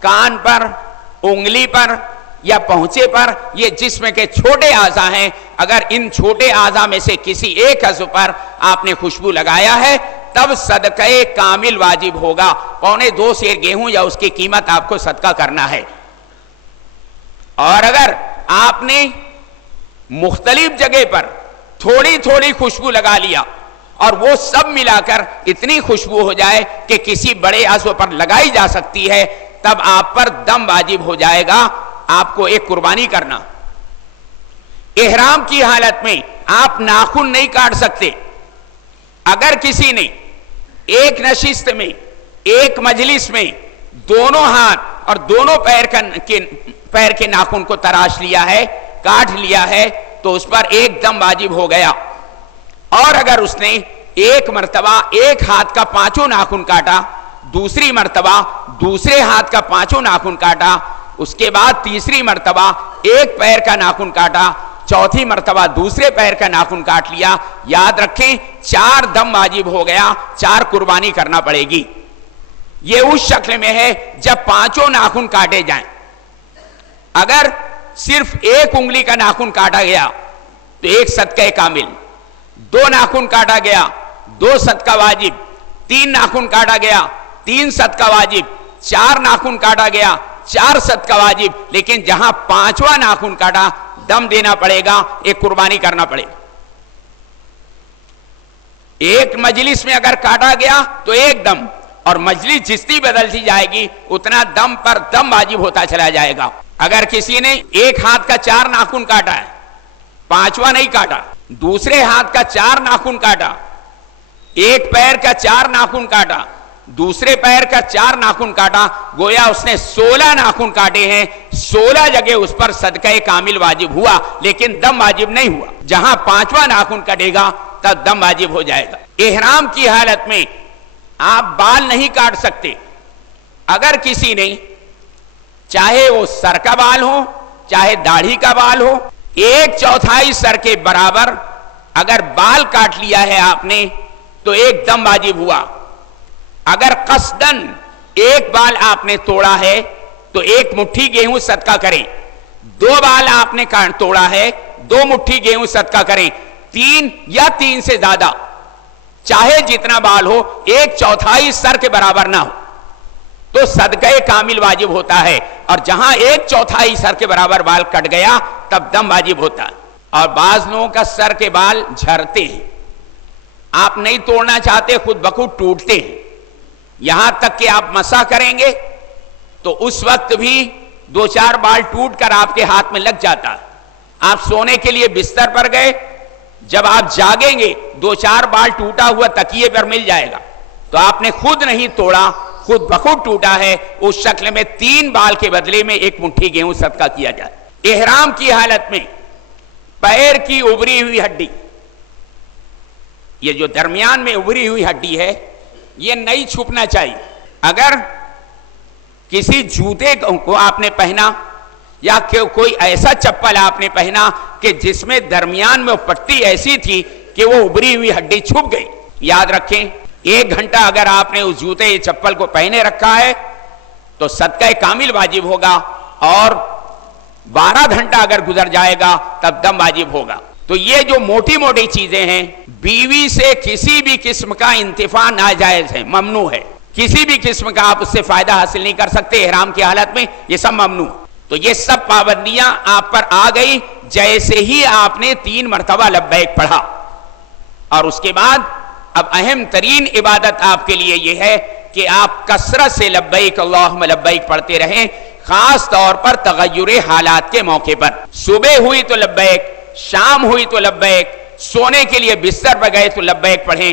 کان پر، انگلی پر یا پہنچے پر، یہ جسم کے چھوٹے اعضاء ہیں، اگر ان چھوٹے اعضاء میں سے کسی ایک عضو پر آپ نے خوشبو لگایا ہے تب صدقہ کامل واجب ہوگا، 2.25 سیر گیہوں یا اس کی قیمت آپ کو صدقہ کرنا ہے۔ اور اگر آپ نے مختلف جگہ پر تھوڑی تھوڑی خوشبو لگا لیا اور وہ سب ملا کر اتنی خوشبو ہو جائے کہ کسی بڑے عضو پر لگائی جا سکتی ہے، تب آپ پر دم واجب ہو جائے گا، آپ کو ایک قربانی کرنا۔ احرام کی حالت میں آپ ناخن نہیں کاٹ سکتے۔ اگر کسی نے ایک نشست میں، ایک مجلس میں دونوں ہاتھ اور دونوں پیر کے ناخن کو تراش لیا ہے، کاٹ لیا ہے، تو اس پر ایک دم واجب ہو گیا۔ اور اگر اس نے ایک مرتبہ ایک ہاتھ کا 5 ناخن کاٹا، دوسری مرتبہ دوسرے ہاتھ کا 5 ناخن کاٹا، اس کے بعد تیسری مرتبہ ایک پیر کا ناخن کاٹا، چوتھی مرتبہ دوسرے پیر کا ناخن کاٹ لیا، یاد رکھیں 4 دم واجب ہو گیا، 4 قربانی کرنا پڑے گی۔ یہ اس شکل میں ہے جب 5 ناخن کاٹے جائیں۔ اگر صرف ایک انگلی کا ناخن کاٹا گیا تو ایک صدقہ کامل، 2 ناخن کاٹا گیا 2 صدقہ واجب، 3 ناخن کاٹا گیا 3 صدقہ واجب، 4 ناخن کاٹا گیا 4 صدقہ واجب، لیکن جہاں 5واں ناخن کاٹا دم دینا پڑے گا، ایک قربانی کرنا پڑے گا۔ ایک مجلس میں اگر کاٹا گیا تو ایک دم، اور مجلس جتنی بدلتی جائے گی اتنا دم پر دم واجب ہوتا چلا جائے گا۔ اگر کسی نے ایک ہاتھ کا 4 ناخن کاٹا ہے، 5واں نہیں کاٹا، دوسرے ہاتھ کا 4 ناخن کاٹا، ایک پیر کا 4 ناخن کاٹا، دوسرے پیر کا 4 ناخن کاٹا، گویا اس نے 16 ناخن کاٹے ہیں، 16 جگہ اس پر صدقہ کامل واجب ہوا، لیکن دم واجب نہیں ہوا۔ جہاں 5واں ناخن کٹے گا تب دم واجب ہو جائے گا۔ احرام کی حالت میں آپ بال نہیں کاٹ سکتے۔ اگر کسی نے چاہے وہ سر کا بال ہو چاہے داڑھی کا بال ہو، 1/4 سر کے برابر اگر بال کاٹ لیا ہے آپ نے تو ایک دم واجب ہوا۔ اگر قصدن ایک بال آپ نے توڑا ہے تو 1 مٹھی گیہوں صدقہ کریں، 2 بال آپ نے توڑا ہے 2 مٹھی گیہوں صدقہ کریں، 3 یا 3 سے زیادہ، چاہے جتنا بال ہو 1/4 سر کے برابر نہ ہو تو صدقہ کامل واجب ہوتا ہے، اور جہاں 1/4 سر کے برابر بال کٹ گیا تب دم واجب ہوتا ہے۔ اور بعض لوگوں کا سر کے بال جھڑتے ہیں، آپ نہیں توڑنا چاہتے، خود بخود ٹوٹتے ہیں، یہاں تک کہ آپ مسح کریں گے تو اس وقت بھی 2-4 بال ٹوٹ کر آپ کے ہاتھ میں لگ جاتا ہے۔ آپ سونے کے لیے بستر پر گئے، جب آپ جاگیں گے 2-4 بال ٹوٹا ہوا تکیے پر مل جائے گا، تو آپ نے خود نہیں توڑا، خود بخود ٹوٹا ہے، اس شکل میں 3 بال کے بدلے میں 1 مٹھی گیہوں صدقہ کیا جائے۔ احرام کی حالت میں پیر کی ابری ہوئی ہڈی، یہ جو درمیان میں ابری ہوئی ہڈی ہے، یہ نہیں چھپنا چاہیے۔ اگر کسی جوتے کو آپ نے پہنا یا کوئی ایسا چپل آپ نے پہنا کہ جس میں درمیان میں پٹی ایسی تھی کہ وہ ابری ہوئی ہڈی چھپ گئی، یاد رکھیں 1 گھنٹہ اگر آپ نے اس جوتے یا چپل کو پہنے رکھا ہے تو صدقہ کامل واجب ہوگا، اور 12 گھنٹہ اگر گزر جائے گا تب دم واجب ہوگا۔ تو یہ جو موٹی موٹی چیزیں ہیں، بیوی سے کسی بھی قسم کا انتفاع ناجائز ہے، ممنوع ہے، کسی بھی قسم کا آپ اس سے فائدہ حاصل نہیں کر سکتے احرام کی حالت میں، یہ سب ممنوع۔ تو یہ سب پابندیاں آپ پر آ گئی جیسے ہی آپ نے 3 مرتبہ لبیک پڑھا۔ اور اس کے بعد اب اہم ترین عبادت آپ کے لیے یہ ہے کہ آپ کثرت سے لبیک اللہم لبیک پڑھتے رہیں، خاص طور پر تغیر حالات کے موقع پر۔ صبح ہوئی تو لبیک، شام ہوئی تو لبیک، سونے کے لیے بستر پر گئے تو لبیک پڑھیں،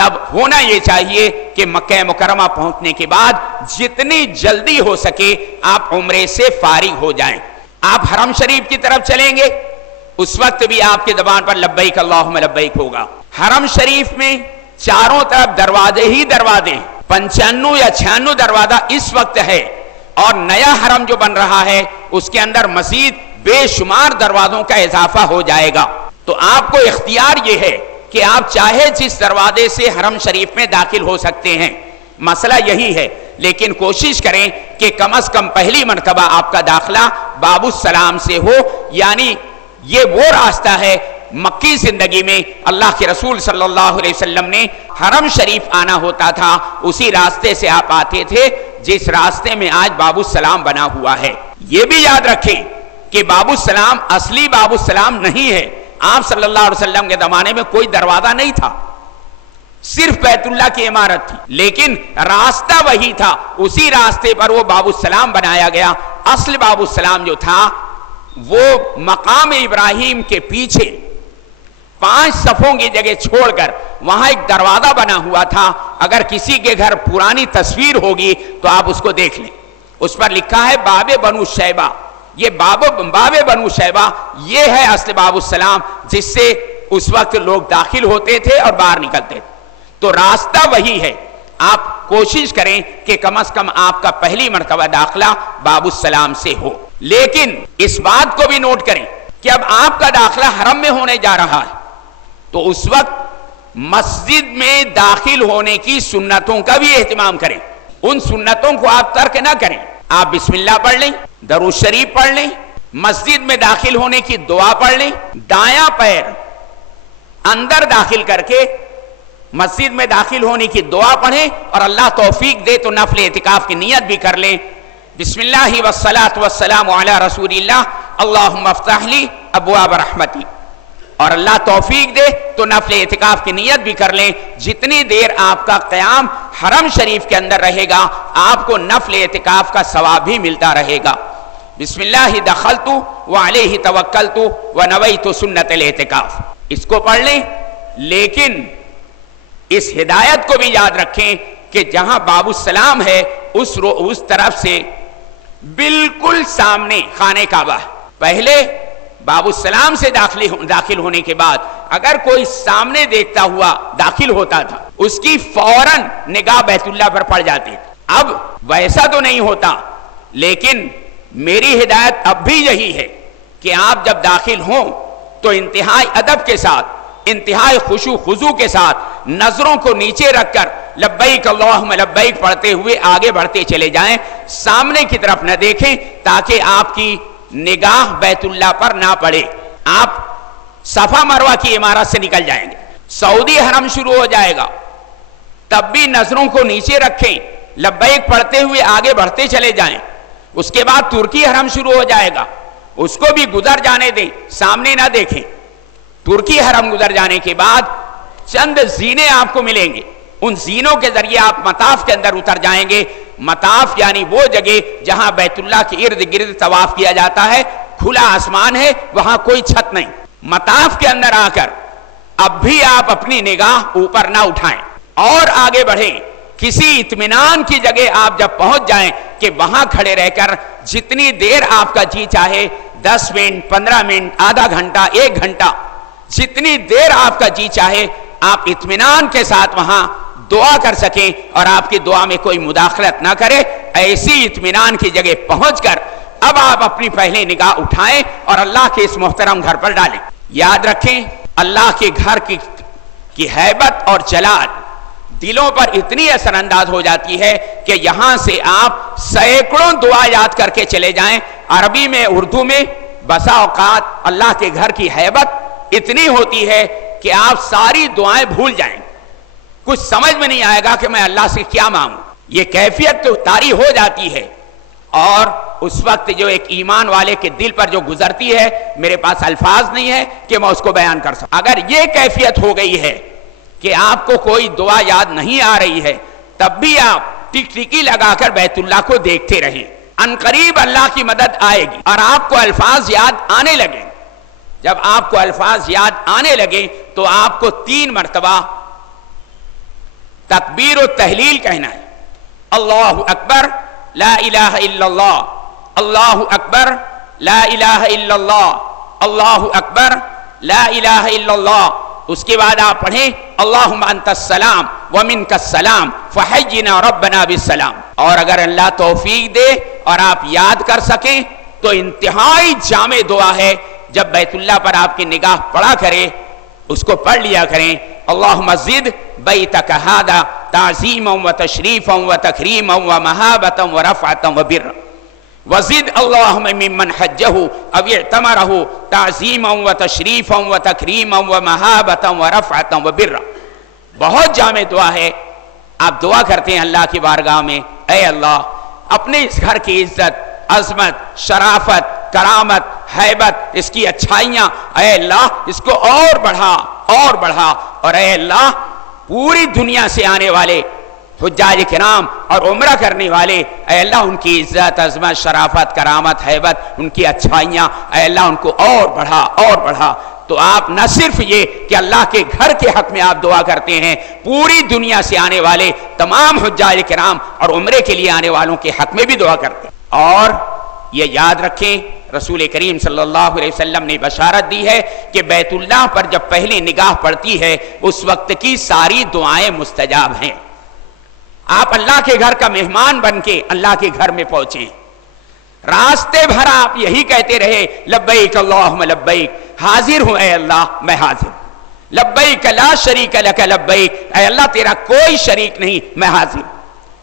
تب ہونا یہ چاہیے کہ مکہ مکرمہ پہنچنے کے بعد جتنی جلدی ہو سکے آپ عمرے سے فارغ ہو جائیں. آپ حرم شریف کی طرف چلیں گے، اس وقت بھی آپ کی زبان پر لبیک اللہم لبیک ہوگا. حرم شریف میں چاروں طرف دروازے ہی دروازے، 95 یا 96 دروازہ اس وقت ہے، اور نیا حرم جو بن رہا ہے اس کے اندر مزید بے شمار دروازوں کا اضافہ ہو جائے گا. تو آپ کو اختیار یہ ہے کہ آپ چاہے جس دروازے سے حرم شریف میں داخل ہو سکتے ہیں. مسئلہ یہی ہے، لیکن کوشش کریں کہ کم از کم پہلی مرتبہ آپ کا داخلہ باب السلام سے ہو. یعنی یہ وہ راستہ ہے، مکی زندگی میں اللہ کے رسول صلی اللہ علیہ وسلم نے حرم شریف آنا ہوتا تھا، اسی راستے سے آپ آتے تھے جس راستے میں آج باب السلام بنا ہوا ہے. یہ بھی یاد رکھیں کہ باب السلام اصلی باب السلام نہیں ہے. آپ صلی اللہ علیہ وسلم کے زمانے میں کوئی دروازہ نہیں تھا، صرف بیت اللہ کی عمارت تھی، لیکن راستہ وہی تھا، اسی راستے پر وہ باب السلام بنایا گیا. اصل باب السلام جو تھا وہ مقام ابراہیم کے پیچھے 5 صفوں کی جگہ چھوڑ کر وہاں ایک دروازہ بنا ہوا تھا. اگر کسی کے گھر پرانی تصویر ہوگی تو آپ اس کو دیکھ لیں، اس پر لکھا ہے باب بنو شیبہ. یہ باب بنو شیبہ یہ ہے اصل باب السلام، جس سے اس وقت لوگ داخل ہوتے تھے اور باہر نکلتے تھے. تو راستہ وہی ہے. آپ کوشش کریں کہ کم از کم آپ کا پہلی مرتبہ داخلہ باب السلام سے ہو. لیکن اس بات کو بھی نوٹ کریں کہ اب آپ کا داخلہ حرم میں ہونے جا رہا ہے، تو اس وقت مسجد میں داخل ہونے کی سنتوں کا بھی اہتمام کریں. ان سنتوں کو آپ ترک نہ کریں. آپ بسم اللہ پڑھ لیں، درود شریف پڑھ لیں، مسجد میں داخل ہونے کی دعا پڑھ لیں، دایاں پیر اندر داخل کر کے مسجد میں داخل ہونے کی دعا پڑھیں، اور اللہ توفیق دے تو نفل اعتکاف کی نیت بھی کر لیں. بسم اللہ والصلاۃ والسلام علی رسول اللہ اللہم افتح لی ابواب رحمتی، اور اللہ توفیق دے تو نفل اعتکاف کی نیت بھی کر لیں. جتنی دیر آپ کا قیام حرم شریف کے اندر رہے گا آپ کو نفل اعتکاف کا ثواب بھی ملتا رہے گا. بسم اللہ دخلت وعلیہ توکلت ونویت سنت الاعتکاف، اس کو پڑھ لیں. لیکن اس ہدایت کو بھی یاد رکھیں کہ جہاں باب السلام ہے اس طرف سے بالکل سامنے خانہ کعبہ. پہلے باب السلام سے داخل ہونے کے بعد اگر کوئی سامنے دیکھتا ہوا داخل ہوتا تھا اس کی فوراً نگاہ بیت اللہ پر پڑ جاتی. اب ویسا تو نہیں ہوتا، لیکن میری ہدایت اب بھی یہی ہے کہ آپ جب داخل ہوں تو انتہائی ادب کے ساتھ، انتہائی خشوع خضوع کے ساتھ نظروں کو نیچے رکھ کر لبیک اللہم لبیک پڑھتے ہوئے آگے بڑھتے چلے جائیں. سامنے کی طرف نہ دیکھیں تاکہ آپ کی نگاہ بیت اللہ پر نہ پڑے. آپ صفا مروہ کی عمارت سے نکل جائیں گے، سعودی حرم شروع ہو جائے گا، تب بھی نظروں کو نیچے رکھیں، لبیک پڑھتے ہوئے آگے بڑھتے چلے جائیں. اس کے بعد ترکی حرم شروع ہو جائے گا، اس کو بھی گزر جانے دیں، سامنے نہ دیکھیں. ترکی حرم گزر جانے کے بعد چند زینے آپ کو ملیں گے، ان زینوں کے ذریعے آپ مطاف کے اندر اتر جائیں گے. مطاف یعنی وہ جگہ جہاں بیت اللہ کے ارد گرد طواف کیا جاتا ہے، کھلا آسمان ہے، وہاں کوئی چھت نہیں. مطاف کے اندر آ کر اب بھی آپ اپنی نگاہ اوپر نہ اٹھائیں اور آگے بڑھیں. کسی اطمینان کی جگہ آپ جب پہنچ جائیں کہ وہاں کھڑے رہ کر جتنی دیر آپ کا جی چاہے، 10 منٹ، 15 منٹ، آدھا گھنٹہ، 1 گھنٹہ، جتنی دیر آپ کا جی چاہے آپ اطمینان کے ساتھ وہاں دعا کر سکیں اور آپ کی دعا میں کوئی مداخلت نہ کرے. ایسی اطمینان کی جگہ پہنچ کر اب آپ اپنی پہلی نگاہ اٹھائیں اور اللہ کے اس محترم گھر پر ڈالیں. یاد رکھیں اللہ کے گھر کی ہیبت اور جلال دلوں پر اتنی اثر انداز ہو جاتی ہے کہ یہاں سے آپ سینکڑوں دعا یاد کر کے چلے جائیں، عربی میں، اردو میں. بسا اوقات اللہ کے گھر کی ہیبت اتنی ہوتی ہے کہ آپ ساری دعائیں بھول جائیں، کچھ سمجھ میں نہیں آئے گا کہ میں اللہ سے کیا مانگوں. یہ کیفیت تو طاری ہو جاتی ہے، اور اس وقت جو ایک ایمان والے کے دل پر جو گزرتی ہے میرے پاس الفاظ نہیں ہے کہ میں اس کو بیان کر سکوں. اگر یہ کیفیت ہو گئی ہے کہ آپ کو کوئی دعا یاد نہیں آ رہی ہے تب بھی آپ ٹکٹکی لگا کر بیت اللہ کو دیکھتے رہیں. ان قریب اللہ کی مدد آئے گی اور آپ کو الفاظ یاد آنے لگیں. جب آپ کو الفاظ یاد آنے لگے تو آپ کو 3 مرتبہ تکبیر و تحلیل کہنا ہے. اللہ اکبر لا الہ الا اللہ، اللہ اکبر لا الہ الا اللہ، اللہ اکبر لا الہ الا اللہ. اس کے بعد آپ پڑھیں اللہم انت السلام ومنک السلام فحینا ربنا بالسلام. اور اگر اللہ توفیق دے اور آپ یاد کر سکیں تو انتہائی جامع دعا ہے. جب بیت اللہ پر آپ کی نگاہ پڑا کرے اس کو پڑھ لیا کریں اللہم زد بیتک ھذا تعظیما و تشریفا و تکریما و مہابتا و رفعتا و برا وزد اللہم ممن حجہ او اعتمرہ تعظیما و تشریفا و تکریما و مہابتا و رفعتا و برا. بہت جامع دعا ہے. آپ دعا کرتے ہیں اللہ کی بارگاہ میں اے اللہ اپنے اس گھر کی عزت، عظمت، شرافت، کرامت، ہیبت، اس کی اچھائیاں اے اللہ اس کو اور بڑھا اور بڑھا. اور اے اللہ پوری دنیا سے آنے والے حجاج کرام اور عمرہ کرنے والے اے اللہ ان کی عزت، عظمت، شرافت، کرامت، ہیبت، ان کی اچھائیاں اے اللہ ان کو اور بڑھا اور بڑھا. تو آپ نہ صرف یہ کہ اللہ کے گھر کے حق میں آپ دعا کرتے ہیں، پوری دنیا سے آنے والے تمام حجاج کرام اور عمرے کے لیے آنے والوں کے حق میں بھی دعا کرتے ہیں. اور یہ یاد رکھیں رسول کریم صلی اللہ علیہ وسلم نے بشارت دی ہے کہ بیت اللہ پر جب پہلی نگاہ پڑتی ہے اس وقت کی ساری دعائیں مستجاب ہیں. آپ اللہ کے گھر کا مہمان بن کے اللہ کے گھر میں پہنچیں، راستے بھر آپ یہی کہتے رہے لبیک اللہم لبیک، حاضر ہوں اے اللہ میں حاضر ہوں. لبیک لا شریک لک لبیک، اے اللہ تیرا کوئی شریک نہیں میں حاضر ہوں.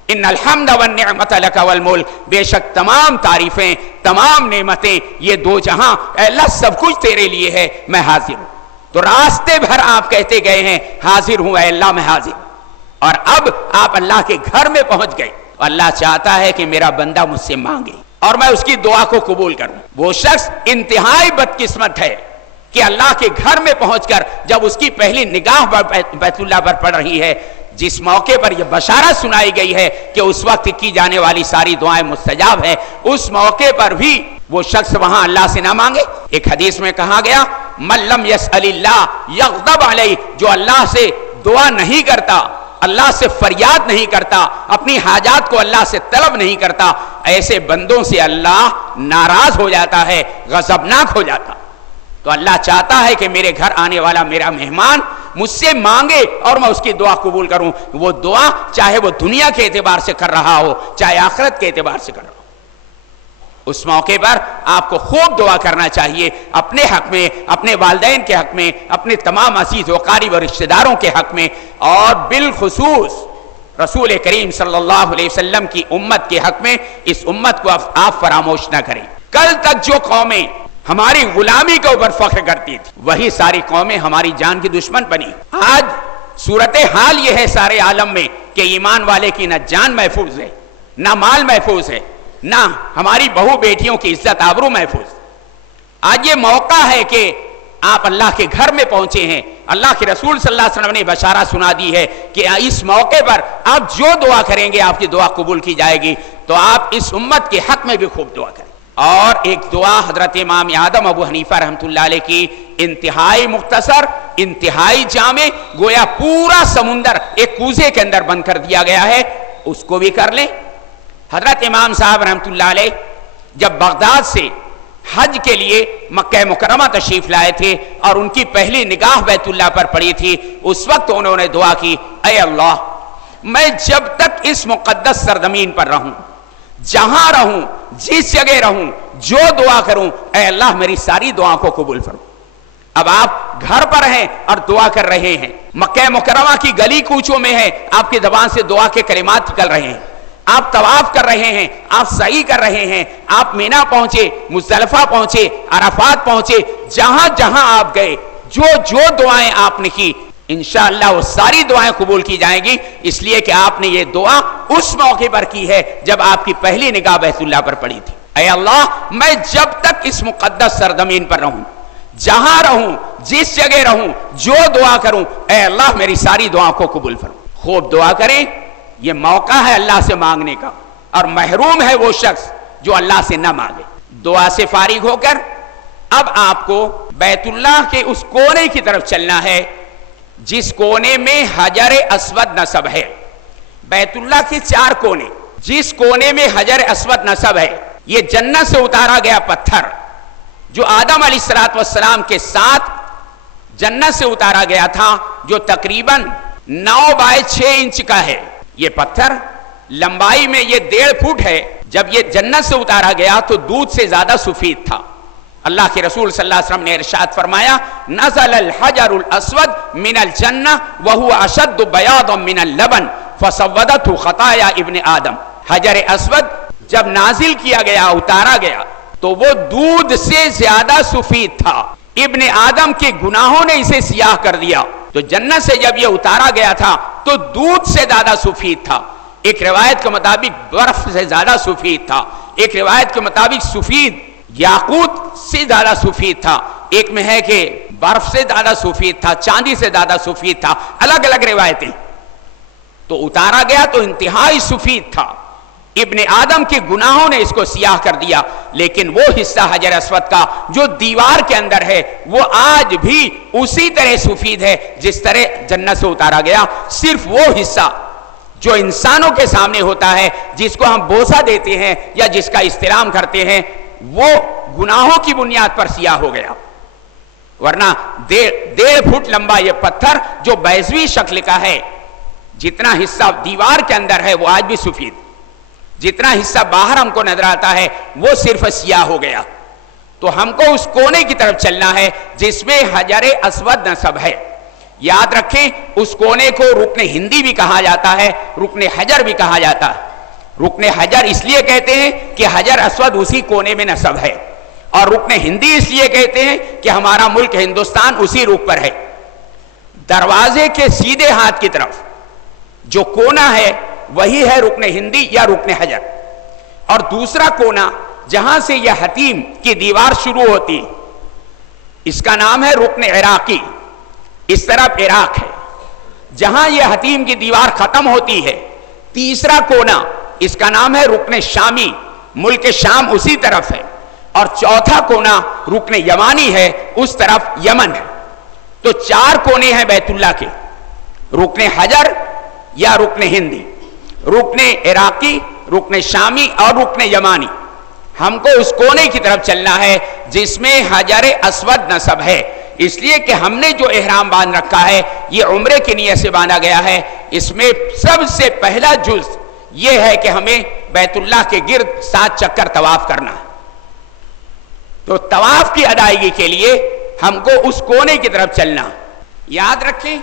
ان الحمد والنعمت لک والملک، بے شک تمام تعریفیں، تمام نعمتیں، یہ دو جہاں اے اللہ سب کچھ تیرے لیے ہے میں حاضر ہوں. تو راستے بھر آپ کہتے گئے ہیں حاضر ہوں اے اللہ میں حاضر ہوں. اور اب آپ اللہ کے گھر میں پہنچ گئے. اللہ چاہتا ہے کہ میرا بندہ مجھ سے مانگے اور میں اس کی دعا کو قبول کروں. وہ شخص انتہائی بدقسمت ہے کہ اللہ کے گھر میں پہنچ کر جب اس کی پہلی نگاہ بیت اللہ پر پڑ رہی ہے، جس موقع پر یہ بشارت سنائی گئی ہے کہ اس وقت کی جانے والی ساری دعائیں مستجاب ہیں، اس موقع پر بھی وہ شخص وہاں اللہ سے نہ مانگے. ایک حدیث میں کہا گیا من لم یسأل اللہ یغضب علیہ، جو اللہ سے دعا نہیں کرتا، اللہ سے فریاد نہیں کرتا، اپنی حاجات کو اللہ سے طلب نہیں کرتا، ایسے بندوں سے اللہ ناراض ہو جاتا ہے، غضبناک ہو جاتا. تو اللہ چاہتا ہے کہ میرے گھر آنے والا میرا مہمان مجھ سے مانگے اور میں اس کی دعا قبول کروں. وہ دعا چاہے وہ دنیا کے اعتبار سے کر رہا ہو چاہے آخرت کے اعتبار سے کر رہا ہو. اس موقع پر آپ کو خوب دعا کرنا چاہیے اپنے حق میں، اپنے والدین کے حق میں، اپنے تمام عزیز و قریب و رشتہ داروں کے حق میں، اور بالخصوص رسول کریم صلی اللہ علیہ وسلم کی امت کے حق میں. اس امت کو آپ فراموش نہ کریں. کل تک جو قومیں ہماری غلامی کے اوپر فخر کرتی تھی وہی ساری قومیں ہماری جان کی دشمن بنی. آج صورتحال یہ ہے سارے عالم میں کہ ایمان والے کی نہ جان محفوظ ہے، نہ مال محفوظ ہے، نہ ہماری بہو بیٹیوں کی عزت آبرو محفوظ. آج یہ موقع ہے کہ آپ اللہ کے گھر میں پہنچے ہیں. اللہ کے رسول صلی اللہ علیہ وسلم نے بشارت سنا دی ہے کہ اس موقع پر آپ جو دعا کریں گے آپ کی دعا قبول کی جائے گی. تو آپ اس امت کے حق میں بھی خوب دعا کریں. اور ایک دعا حضرت امام اعظم ابو حنیفہ رحمۃ اللہ علیہ کی انتہائی مختصر، انتہائی جامع، گویا پورا سمندر ایک کوزے کے اندر بند کر دیا گیا ہے، اس کو بھی کر لیں. حضرت امام صاحب رحمۃ اللہ علیہ جب بغداد سے حج کے لیے مکہ مکرمہ تشریف لائے تھے اور ان کی پہلی نگاہ بیت اللہ پر پڑی تھی، اس وقت انہوں نے دعا کی اے اللہ میں جب تک اس مقدس سرزمین پر رہوں، جہاں رہوں، جس جگہ رہوں، جو دعا کروں، اے اللہ میری ساری دعاؤں کو قبول فرما. اب آپ گھر پر ہیں اور دعا کر رہے ہیں، مکہ مکرمہ کی گلی کوچوں میں ہیں، آپ کی زبان سے دعا کے کلمات نکل رہے ہیں، آپ طواف کر رہے ہیں، آپ سعی کر رہے ہیں، آپ مینا پہنچے، مزدلفہ پہنچے، عرفات پہنچے، جہاں جہاں آپ گئے، جو دعائیں آپ نے کی انشاءاللہ وہ ساری دعائیں قبول کی جائیں گی. اس لیے کہ آپ نے یہ دعا اس موقع پر کی ہے جب آپ کی پہلی نگاہ بیت اللہ پر پڑی تھی. اے اللہ میں جب تک اس مقدس سرزمین پر رہوں، جہاں رہوں، جس جگہ رہوں، جو دعا کروں، اے اللہ میری ساری دعاؤں کو قبول فرما. خوب دعا کریں. یہ موقع ہے اللہ سے مانگنے کا، اور محروم ہے وہ شخص جو اللہ سے نہ مانگے. دعا سے فارغ ہو کر اب آپ کو بیت اللہ کے اس کونے کی طرف چلنا ہے جس کونے میں حجر اسود نصب ہے. بیت اللہ کے 4 کونے، جس کونے میں حجر اسود نصب ہے، یہ جنت سے اتارا گیا پتھر جو آدم علیہ السلام کے ساتھ جنت سے اتارا گیا تھا، جو تقریباً 9 بائی 6 انچ کا ہے۔ یہ پتھر لمبائی میں یہ 1.5 فٹ ہے۔ جب یہ جنت سے اتارا گیا تو دودھ سے زیادہ سفید تھا۔ اللہ کے رسول صلی اللہ علیہ وسلم نے ارشاد فرمایا، نزل الحجر الاسود من الجنہ وهو اشد بیاضا من اللبن فسودته خطایا ابن آدم۔ حجر اسود جب نازل کیا گیا، اتارا گیا، تو وہ دودھ سے زیادہ سفید تھا، ابن آدم کے گناہوں نے اسے سیاہ کر دیا۔ تو جنت سے جب یہ اتارا گیا تھا تو دودھ سے زیادہ سفید تھا، ایک روایت کے مطابق برف سے زیادہ سفید تھا، ایک روایت کے مطابق سفید یاقوت سے زیادہ سفید تھا، ایک میں ہے کہ برف سے زیادہ سفید تھا، چاندی سے زیادہ سفید تھا، الگ الگ روایتیں۔ تو اتارا گیا تو انتہائی سفید تھا، ابن آدم کے گناہوں نے اس کو سیاہ کر دیا۔ لیکن وہ حصہ حجر اسود کا جو دیوار کے اندر ہے وہ آج بھی اسی طرح سفید ہے جس طرح جنت سے اتارا گیا۔ صرف وہ حصہ جو انسانوں کے سامنے ہوتا ہے، جس کو ہم بوسہ دیتے ہیں یا جس کا استلام کرتے ہیں، وہ گناہوں کی بنیاد پر سیاہ ہو گیا۔ ورنہ 1.5 فٹ لمبا یہ پتھر جو بیضوی شکل کا ہے، جتنا حصہ دیوار کے اندر ہے وہ آج بھی سفید، جتنا حصہ باہر ہم کو نظر آتا ہے وہ صرف سیاہ ہو گیا۔ تو ہم کو اس کونے کی طرف چلنا ہے جس میں حجر اسود نصب ہے۔ یاد رکھیں، اس کونے کو رکن ہندی بھی کہا جاتا ہے، رکن حجر بھی کہا جاتا ہے۔ رکن حجر اس لیے کہتے ہیں کہ حجر اسود اسی کونے میں نصب ہے، اور رکن ہندی اس لیے کہتے ہیں کہ ہمارا ملک ہندوستان اسی رخ پر ہے۔ دروازے کے سیدھے ہاتھ کی طرف جو کونا ہے وہی ہے رکن ہندی یا رکن حجر، اور دوسرا کونا جہاں سے یہ حتیم کی دیوار شروع ہوتی اس کا نام ہے رکن عراقی، اس طرف عراق ہے۔ جہاں یہ حتیم کی دیوار ختم ہوتی ہے تیسرا کونا، اس کا نام ہے رکن شامی، ملک شام اسی طرف ہے، اور چوتھا کونا رکن یمانی ہے، اس طرف یمن ہے۔ تو 4 کونے ہیں بیت اللہ کے، رکن حجر یا رکن ہندی، رکن عراقی، رکن شامی اور رکن یمانی۔ ہم کو اس کونے کی طرف چلنا ہے جس میں حجر اسود نصب ہے، اس لیے کہ ہم نے جو احرام باندھ رکھا ہے یہ عمرے کی نیت سے باندھا گیا ہے۔ اس میں سب سے پہلا جز یہ ہے کہ ہمیں بیت اللہ کے گرد 7 چکر طواف کرنا ہے۔ تو طواف کی ادائیگی کے لیے ہم کو اس کونے کی طرف چلنا۔ یاد رکھیں،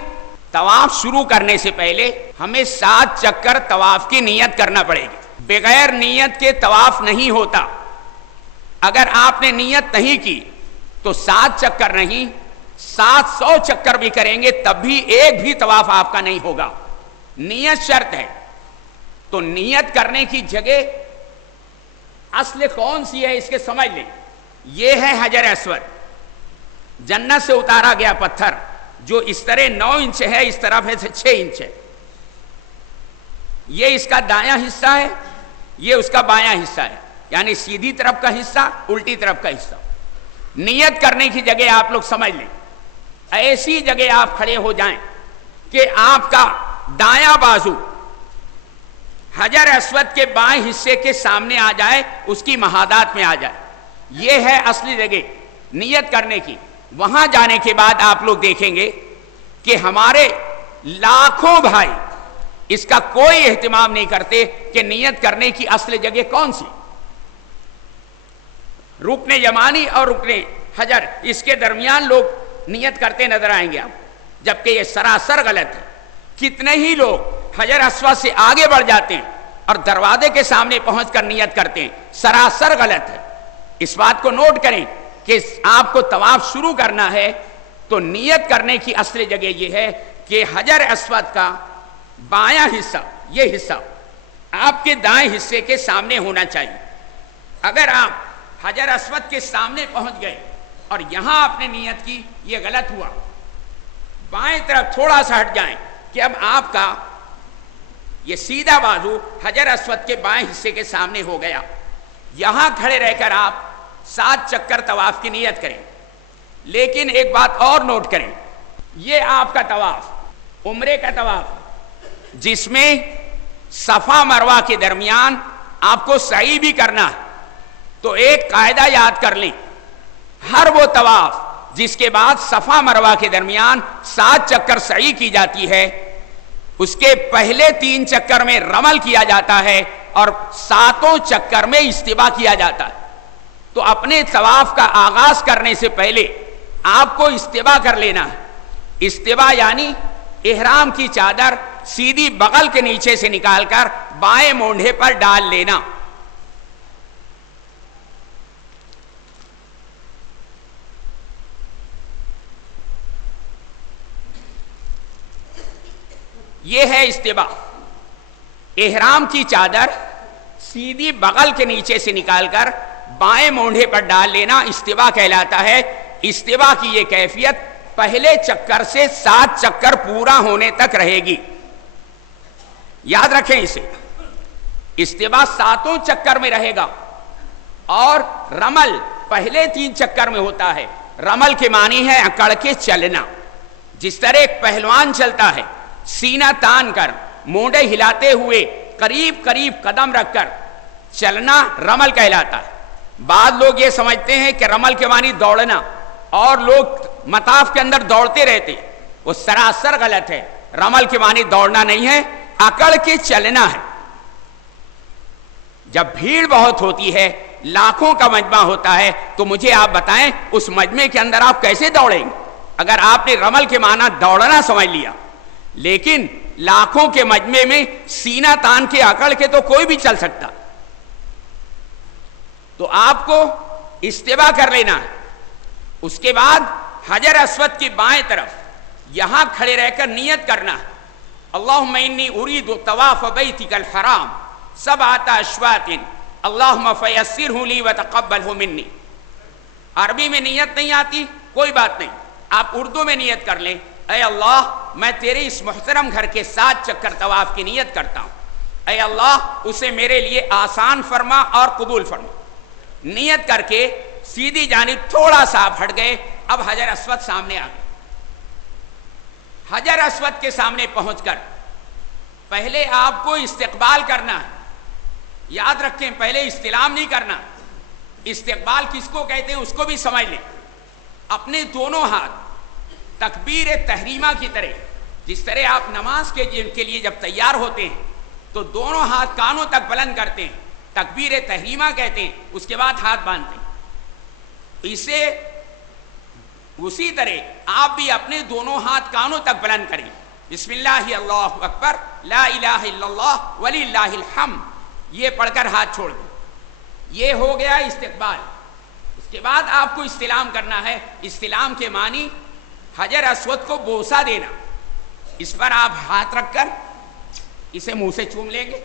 طواف شروع کرنے سے پہلے ہمیں 7 چکر طواف کی نیت کرنا پڑے گی۔ بغیر نیت کے طواف نہیں ہوتا۔ اگر آپ نے نیت نہیں کی تو 7 چکر نہیں 700 چکر بھی کریں گے تب بھی ایک بھی طواف آپ کا نہیں ہوگا۔ نیت شرط ہے۔ تو نیت کرنے کی جگہ اصل کون سی ہے اس کے سمجھ لیں۔ یہ ہے حجر اسود، جنت سے اتارا گیا پتھر جو اس طرح 9 انچ ہے، اس طرف ہے 6 انچ ہے۔ یہ اس کا دایاں حصہ ہے، یہ اس کا بایاں حصہ ہے، یعنی سیدھی طرف کا حصہ، الٹی طرف کا حصہ۔ نیت کرنے کی جگہ آپ لوگ سمجھ لیں، ایسی جگہ آپ کھڑے ہو جائیں کہ آپ کا دایاں بازو حجر اسود کے بائیں حصے کے سامنے آ جائے، اس کی محاذات میں آ جائے۔ یہ ہے اصلی جگہ نیت کرنے کی۔ وہاں جانے کے بعد آپ لوگ دیکھیں گے کہ ہمارے لاکھوں بھائی اس کا کوئی اہتمام نہیں کرتے کہ نیت کرنے کی اصل جگہ کون سی۔ رکن یمانی اور رکن حجر اس کے درمیان لوگ نیت کرتے نظر آئیں گے آپ، جبکہ یہ سراسر غلط ہے۔ کتنے ہی لوگ حجر اسود سے آگے بڑھ جاتے ہیں اور دروازے کے سامنے پہنچ کر نیت کرتے ہیں، سراسر غلط ہے۔ اس بات کو نوٹ کریں کہ آپ کو طواف شروع کرنا ہے تو نیت کرنے کی اصل جگہ یہ ہے کہ حجر اسود کا بایاں حصہ، یہ حصہ آپ کے دائیں حصے کے سامنے ہونا چاہیے۔ اگر آپ حجر اسود کے سامنے پہنچ گئے اور یہاں آپ نے نیت کی، یہ غلط ہوا۔ بائیں طرف تھوڑا سا ہٹ جائیں کہ اب آپ کا یہ سیدھا بازو حجر اسود کے بائیں حصے کے سامنے ہو گیا۔ یہاں کھڑے رہ کر آپ 7 چکر طواف کی نیت کریں۔ لیکن ایک بات اور نوٹ کریں، یہ آپ کا طواف عمرے کا طواف جس میں صفا مروہ کے درمیان آپ کو سعی بھی کرنا ہے، تو ایک قاعدہ یاد کر لیں، ہر وہ طواف جس کے بعد صفا مروہ کے درمیان 7 چکر سعی کی جاتی ہے، اس کے پہلے 3 چکر میں رمل کیا جاتا ہے اور 7 چکر میں استوا کیا جاتا ہے۔ تو اپنے طواف کا آغاز کرنے سے پہلے آپ کو استوا کر لینا ہے۔ استوا یعنی احرام کی چادر سیدھی بغل کے نیچے سے نکال کر بائیں مونڈھے پر ڈال لینا۔ یہ ہے استوا، احرام کی چادر سیدھی بغل کے نیچے سے نکال کر بائیں مونڈھے پر ڈال لینا استوا کہلاتا ہے۔ استوا کی یہ کیفیت پہلے چکر سے 7 چکر پورا ہونے تک رہے گی، یاد رکھیں اسے۔ استوا 7 چکر میں رہے گا، اور رمل پہلے 3 چکر میں ہوتا ہے۔ رمل کے معنی ہے اکڑ کے چلنا، جس طرح ایک پہلوان چلتا ہے سینہ تان کر، مونڈے ہلاتے ہوئے قریب قریب قدم رکھ کر چلنا رمل کہلاتا ہے۔ بعض لوگ یہ سمجھتے ہیں کہ رمل کے معنی دوڑنا، اور لوگ مطاف کے اندر دوڑتے رہتے، وہ سراسر غلط ہے۔ رمل کے معنی دوڑنا نہیں ہے، اکڑ کے چلنا ہے۔ جب بھیڑ بہت ہوتی ہے، لاکھوں کا مجمع ہوتا ہے، تو مجھے آپ بتائیں اس مجمع کے اندر آپ کیسے دوڑیں گے؟ اگر آپ نے رمل کے معنی دوڑنا سمجھ لیا، لیکن لاکھوں کے مجمع میں سینہ تان کے اکڑ کے تو کوئی بھی چل سکتا۔ تو آپ کو استوا کر لینا ہے۔ اس کے بعد حجر اسود کی بائیں طرف یہاں کھڑے رہ کر نیت کرنا ہے، اللہم انی ارید طواف بیتک الحرام 7 اشواط اللہم فیسرہ لی وتقبلہ منی۔ عربی میں نیت نہیں آتی، کوئی بات نہیں، آپ اردو میں نیت کر لیں، اے اللہ میں تیرے اس محترم گھر کے 7 چکر طواف کی نیت کرتا ہوں، اے اللہ اسے میرے لیے آسان فرما اور قبول فرما۔ نیت کر کے سیدھی جانب تھوڑا سا ہٹ گئے، اب حجر اسود سامنے آ گئے۔ حجر اسود کے سامنے پہنچ کر پہلے آپ کو استقبال کرنا ہے، یاد رکھیں پہلے استلام نہیں کرنا۔ استقبال کس کو کہتے ہیں اس کو بھی سمجھ لیں۔ اپنے دونوں ہاتھ تکبیر تحریمہ کی طرح، جس طرح آپ نماز کے لیے جب تیار ہوتے ہیں تو دونوں ہاتھ کانوں تک بلند کرتے ہیں، تکبیر تحریمہ کہتے ہیں، اس کے بعد ہاتھ باندھتے ہیں۔ اسے اسی طرح آپ بھی اپنے دونوں ہاتھ کانوں تک بلند کریں، بسم اللہ اللہ اکبر لا الہ الا اللہ وللہ الحمد، یہ پڑھ کر ہاتھ چھوڑ دیں۔ یہ ہو گیا استقبال۔ اس کے بعد آپ کو استلام کرنا ہے۔ استلام کے معنی حجر اسود کو بوسہ دینا، اس پر آپ ہاتھ رکھ کر اسے منہ سے چوم لیں گے۔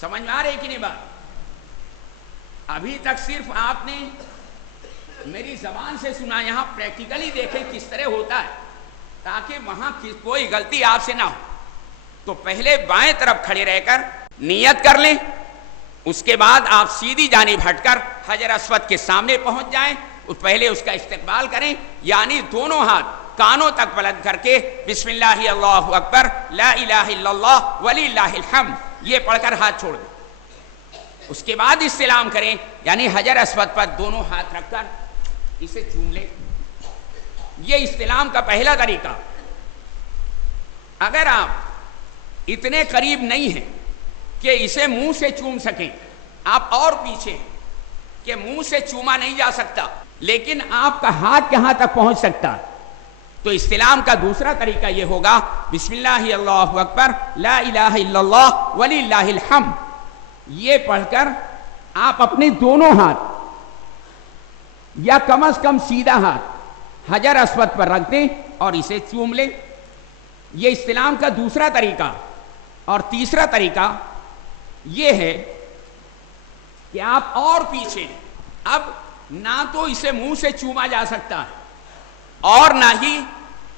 سمجھ میں آ رہی کہ نہیں بات؟ ابھی تک صرف آپ نے میری زبان سے سنا، یہاں پریکٹیکلی دیکھیں کس طرح ہوتا ہے، تاکہ وہاں کوئی غلطی آپ سے نہ ہو۔ تو پہلے بائیں طرف کھڑے رہ کر نیت کر لیں، اس کے بعد آپ سیدھی جانب ہٹ کر حجر اسود کے سامنے پہنچ جائیں، پہلے اس کا استقبال کریں، یعنی دونوں ہاتھ کانوں تک بلند کر کے بسم اللہ اللہ اکبر لا الہ الا اللہ وللہ الحمد یہ پڑھ کر ہاتھ چھوڑ دیں۔ اس کے بعد استلام کریں، یعنی حجر اسود پر دونوں ہاتھ رکھ کر اسے چوم لیں۔ یہ استلام کا پہلا طریقہ۔ اگر آپ اتنے قریب نہیں ہیں کہ اسے منہ سے چوم سکیں، آپ اور پیچھے ہیں کہ منہ سے چوما نہیں جا سکتا، لیکن آپ کا ہاتھ کہاں تک پہنچ سکتا، تو استلام کا دوسرا طریقہ یہ ہوگا، بسم اللہ اللہ اکبر لا الہ الا اللہ وللہ الحمد یہ پڑھ کر آپ اپنے دونوں ہاتھ یا کم از کم سیدھا ہاتھ حجر اسود پر رکھ دیں اور اسے چوم لیں۔ یہ استلام کا دوسرا طریقہ۔ اور تیسرا طریقہ یہ ہے کہ آپ اور پیچھے، اب نہ تو اسے منہ سے چوما جا سکتا ہے اور نہ ہی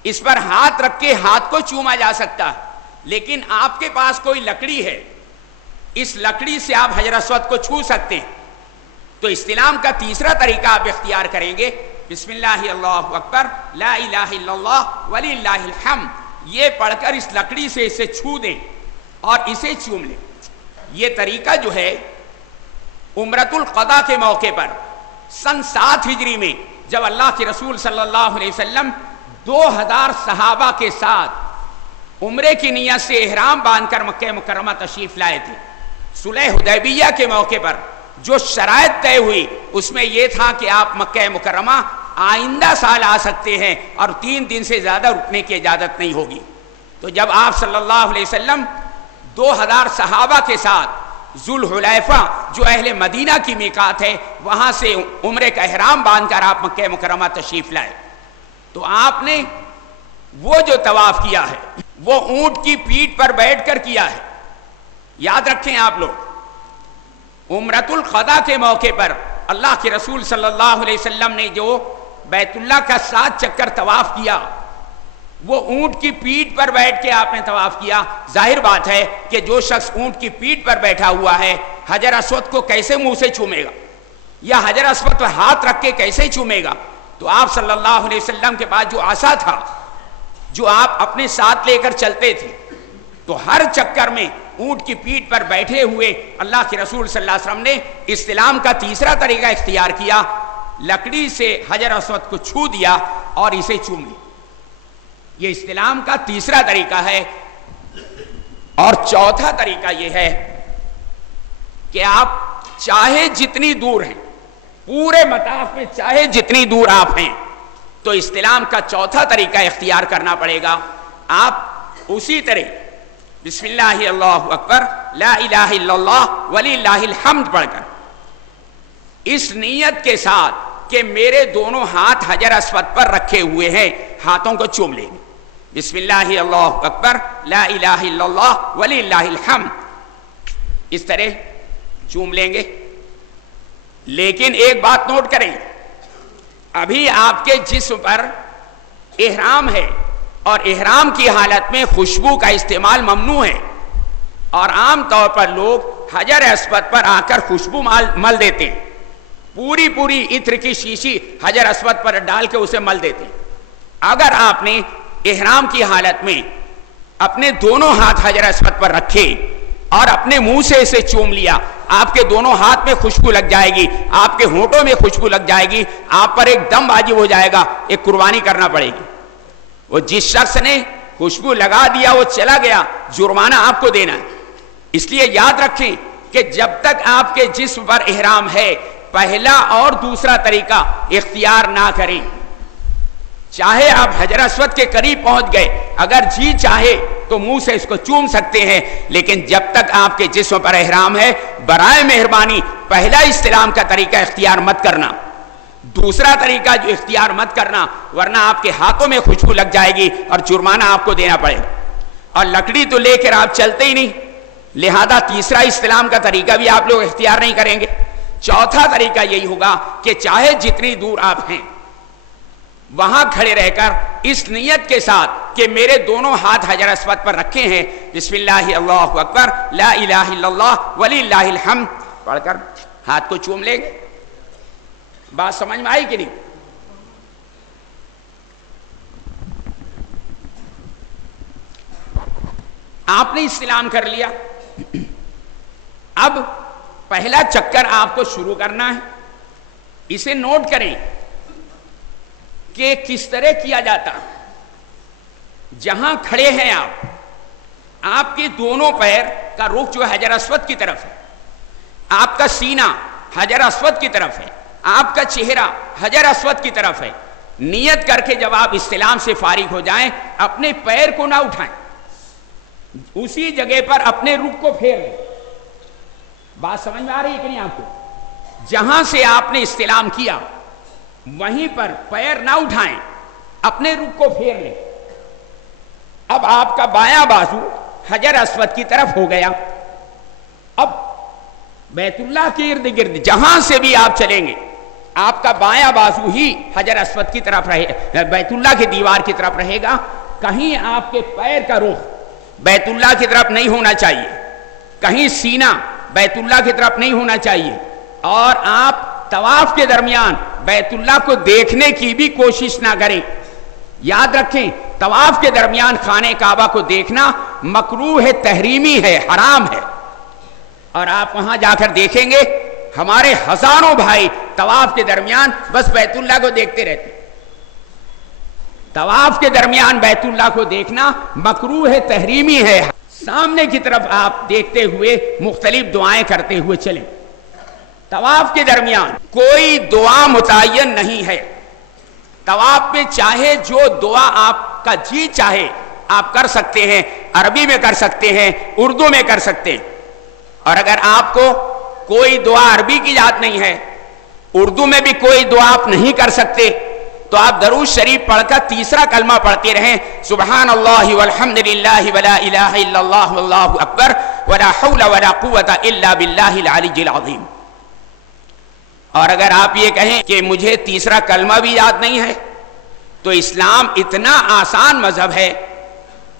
اس پر ہاتھ رکھ کے ہاتھ کو چوما جا سکتا ہے، لیکن آپ کے پاس کوئی لکڑی ہے، اس لکڑی سے آپ حجر اسود کو چھو سکتے ہیں۔ تو استلام کا تیسرا طریقہ آپ اختیار کریں گے، بسم اللہ اللہ اکبر لا الہ الا اللہ وللہ الحمد یہ پڑھ کر اس لکڑی سے اسے چھو دیں اور اسے چوم لیں. یہ طریقہ جو ہے عمرۃ القضاء کے موقع پر سن 7 ہجری میں جب اللہ کے رسول صلی اللہ علیہ وسلم 2000 صحابہ کے ساتھ عمرے کی نیت سے احرام باندھ کر مکہ مکرمہ تشریف لائے تھے. صلح حدیبیہ کے موقع پر جو شرائط طے ہوئی اس میں یہ تھا کہ آپ مکہ مکرمہ آئندہ سال آ سکتے ہیں اور 3 دن سے زیادہ رکنے کی اجازت نہیں ہوگی. تو جب آپ صلی اللہ علیہ وسلم 2000 صحابہ کے ساتھ ذوالحلیفہ جو اہل مدینہ کی میقات ہے وہاں سے عمرے کا احرام باندھ کر آپ مکہ مکرمہ تشریف لائے، تو آپ نے وہ جو طواف کیا ہے وہ اونٹ کی پیٹھ پر بیٹھ کر کیا ہے. یاد رکھیں آپ لوگ، عمرۃ القضاء کے موقع پر اللہ کے رسول صلی اللہ علیہ وسلم نے جو بیت اللہ کا 7 چکر طواف کیا وہ اونٹ کی پیٹھ پر بیٹھ کے آپ نے طواف کیا. ظاہر بات ہے کہ جو شخص اونٹ کی پیٹھ پر بیٹھا ہوا ہے حجر اسود کو کیسے منہ سے چومے گا یا حجر اسود پر ہاتھ رکھ کے کیسے چومے گا؟ تو آپ صلی اللہ علیہ وسلم کے پاس جو عصا تھا جو آپ اپنے ساتھ لے کر چلتے تھے، تو ہر چکر میں اونٹ کی پیٹھ پر بیٹھے ہوئے اللہ کے رسول صلی اللہ علیہ وسلم نے استلام کا تیسرا طریقہ اختیار کیا، لکڑی سے حجر اسود کو چھو دیا اور اسے چوم لیا. یہ استلام کا تیسرا طریقہ ہے. اور چوتھا طریقہ یہ ہے کہ آپ چاہے جتنی دور ہیں، پورے مطاف میں چاہے جتنی دور آپ ہیں، تو استلام کا چوتھا طریقہ اختیار کرنا پڑے گا. آپ اسی طرح بسم اللہ اللہ اکبر لا الہ الا اللہ وللہ الحمد پڑھ کر اس نیت کے ساتھ کہ میرے دونوں ہاتھ حجر اسود پر رکھے ہوئے ہیں، ہاتھوں کو چوم لیں گے. بسم اللہ اللہ اکبر لا الہ الا اللہ وللہ الحمد، اس طرح چوم لیں گے. لیکن ایک بات نوٹ کریں، ابھی آپ کے جسم پر احرام ہے اور احرام کی حالت میں خوشبو کا استعمال ممنوع ہے، اور عام طور پر لوگ حجر اسود پر آ کر خوشبو مل دیتے ہیں، پوری عطر کی شیشی حجر اسود پر ڈال کے اسے مل دیتے ہیں. اگر آپ نے احرام کی حالت میں اپنے دونوں ہاتھ حجر اسود پر رکھے اور اپنے منہ سے اسے چوم لیا، آپ کے دونوں ہاتھ میں خوشبو لگ جائے گی، آپ کے ہونٹوں میں خوشبو لگ جائے گی، آپ پر ایک دم واجب ہو جائے گا، ایک قربانی کرنا پڑے گی. وہ جس شخص نے خوشبو لگا دیا وہ چلا گیا، جرمانہ آپ کو دینا ہے. اس لیے یاد رکھیں کہ جب تک آپ کے جسم پر احرام ہے پہلا اور دوسرا طریقہ اختیار نہ کریں. چاہے آپ حجر اسود کے قریب پہنچ گئے، اگر جی چاہے تو منہ سے اس کو چوم سکتے ہیں، لیکن جب تک آپ کے جسم پر احرام ہے برائے مہربانی پہلا استلام کا طریقہ اختیار مت کرنا، دوسرا طریقہ جو اختیار مت کرنا، ورنہ آپ کے ہاتھوں میں خوشبو لگ جائے گی اور جرمانہ آپ کو دینا پڑے گا. اور لکڑی تو لے کر آپ چلتے ہی نہیں، لہذا تیسرا استلام کا طریقہ بھی آپ لوگ اختیار نہیں کریں گے. چوتھا طریقہ یہی ہوگا کہ چاہے جتنی دور آپ ہیں وہاں کھڑے رہ کر اس نیت کے ساتھ کہ میرے دونوں ہاتھ حجر اسود پر رکھے ہیں، بسم اللہ اللہ اکبر لا الہ الا اللہ وللہ الحمد پڑھ کر ہاتھ کو چوم لیں گے. بات سمجھ میں آئی کہ نہیں؟ آپ نے استلام کر لیا، اب پہلا چکر آپ کو شروع کرنا ہے. اسے نوٹ کریں کہ کس طرح کیا جاتا. جہاں کھڑے ہیں آپ کے دونوں پیر کا رخ جو حجر اسود کی طرف ہے، آپ کا سینہ حجر اسود کی طرف ہے، آپ کا چہرہ حجر اسود کی طرف ہے. نیت کر کے جب آپ استلام سے فارغ ہو جائیں اپنے پیر کو نہ اٹھائیں، اسی جگہ پر اپنے رخ کو پھیر لیں. بات سمجھ میں آ رہی ہے کہ نہیں آپ کو؟ جہاں سے آپ نے استلام کیا وہیں پر پیر نہ اٹھائیں، اپنے رخ کو پھیر لیں. اب آپ کا بایاں بازو حجر اسود کی طرف ہو گیا. اب بیت اللہ کے ارد گرد جہاں سے بھی آپ چلیں گے آپ کا بایاں بازو ہی حجر اسود کی طرف رہے، بیت اللہ کی دیوار کی طرف رہے گا. کہیں آپ کے پیر کا رخ بیت اللہ کی طرف نہیں ہونا چاہیے، کہیں سینہ بیت اللہ کی طرف نہیں ہونا چاہیے، اور آپ طواف کے درمیان بیت اللہ کو دیکھنے کی بھی کوشش نہ کریں. یاد رکھیں طواف کے درمیان خانہ کعبہ کو دیکھنا مکروہ ہے، تحریمی ہے، حرام ہے. اور آپ وہاں جا کر دیکھیں گے ہمارے ہزاروں بھائی طواف کے درمیان بس بیت اللہ کو دیکھتے رہتے. طواف کے درمیان بیت اللہ کو دیکھنا مکروہ ہے، تحریمی ہے. سامنے کی طرف آپ دیکھتے ہوئے مختلف دعائیں کرتے ہوئے چلیں. طواف کے درمیان کوئی دعا متعین نہیں ہے. طواف میں چاہے جو دعا آپ کا جی چاہے آپ کر سکتے ہیں، عربی میں کر سکتے ہیں، اردو میں کر سکتے ہیں. اور اگر آپ کو کوئی دعا عربی کی یاد نہیں ہے، اردو میں بھی کوئی دعا آپ نہیں کر سکتے، تو آپ درود شریف پڑھ کر تیسرا کلمہ پڑھتے رہیں، سبحان اللہ والحمد للہ ولا الہ الا اللہ واللہ اکبر ولا حول ولا قوة الا باللہ العلی العظیم. اور اگر آپ یہ کہیں کہ مجھے تیسرا کلمہ بھی یاد نہیں ہے، تو اسلام اتنا آسان مذہب ہے،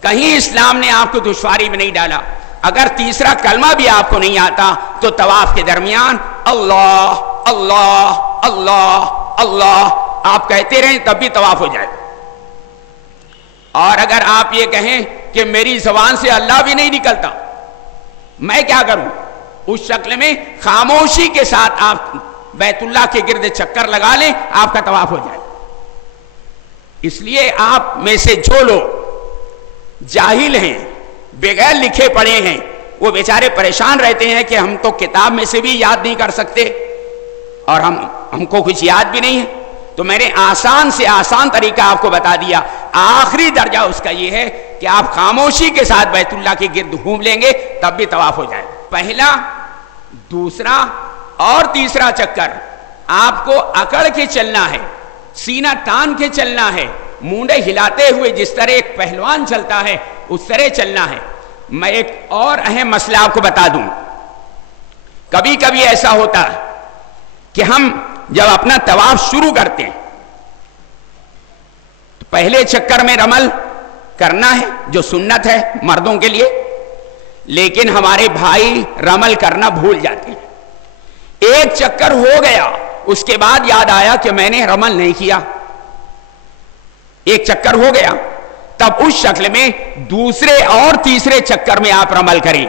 کہیں اسلام نے آپ کو دشواری میں نہیں ڈالا. اگر تیسرا کلمہ بھی آپ کو نہیں آتا تو طواف کے درمیان اللہ اللہ اللہ اللہ آپ کہتے رہیں، تب بھی طواف ہو جائے. اور اگر آپ یہ کہیں کہ میری زبان سے اللہ بھی نہیں نکلتا، میں کیا کروں، اس شکل میں خاموشی کے ساتھ آپ بیت اللہ کے گرد چکر لگا لیں، آپ کا طواف ہو جائے. اس لیے آپ میں سے جو لوگ جاہل ہیں، بغیر لکھے پڑھے ہیں، وہ بیچارے پریشان رہتے ہیں کہ ہم تو کتاب میں سے بھی یاد نہیں کر سکتے اور ہم کو کچھ یاد بھی نہیں ہے. تو میں نے آسان سے آسان طریقہ آپ کو بتا دیا. آخری درجہ اس کا یہ ہے کہ آپ خاموشی کے ساتھ بیت اللہ کے گرد گھوم لیں گے، تب بھی طواف ہو جائے. پہلا، دوسرا اور تیسرا چکر آپ کو اکڑ کے چلنا ہے، سینہ تان کے چلنا ہے، مونڈے ہلاتے ہوئے جس طرح ایک پہلوان چلتا ہے اس طرح چلنا ہے. میں ایک اور اہم مسئلہ آپ کو بتا دوں. کبھی کبھی ایسا ہوتا ہے کہ ہم جب اپنا طواف شروع کرتے ہیں تو پہلے چکر میں رمل کرنا ہے جو سنت ہے مردوں کے لیے، لیکن ہمارے بھائی رمل کرنا بھول جاتے ہیں. ایک چکر ہو گیا، اس کے بعد یاد آیا کہ میں نے رمل نہیں کیا. ایک چکر ہو گیا، تب اس شکل میں دوسرے اور تیسرے چکر میں آپ رمل کریں.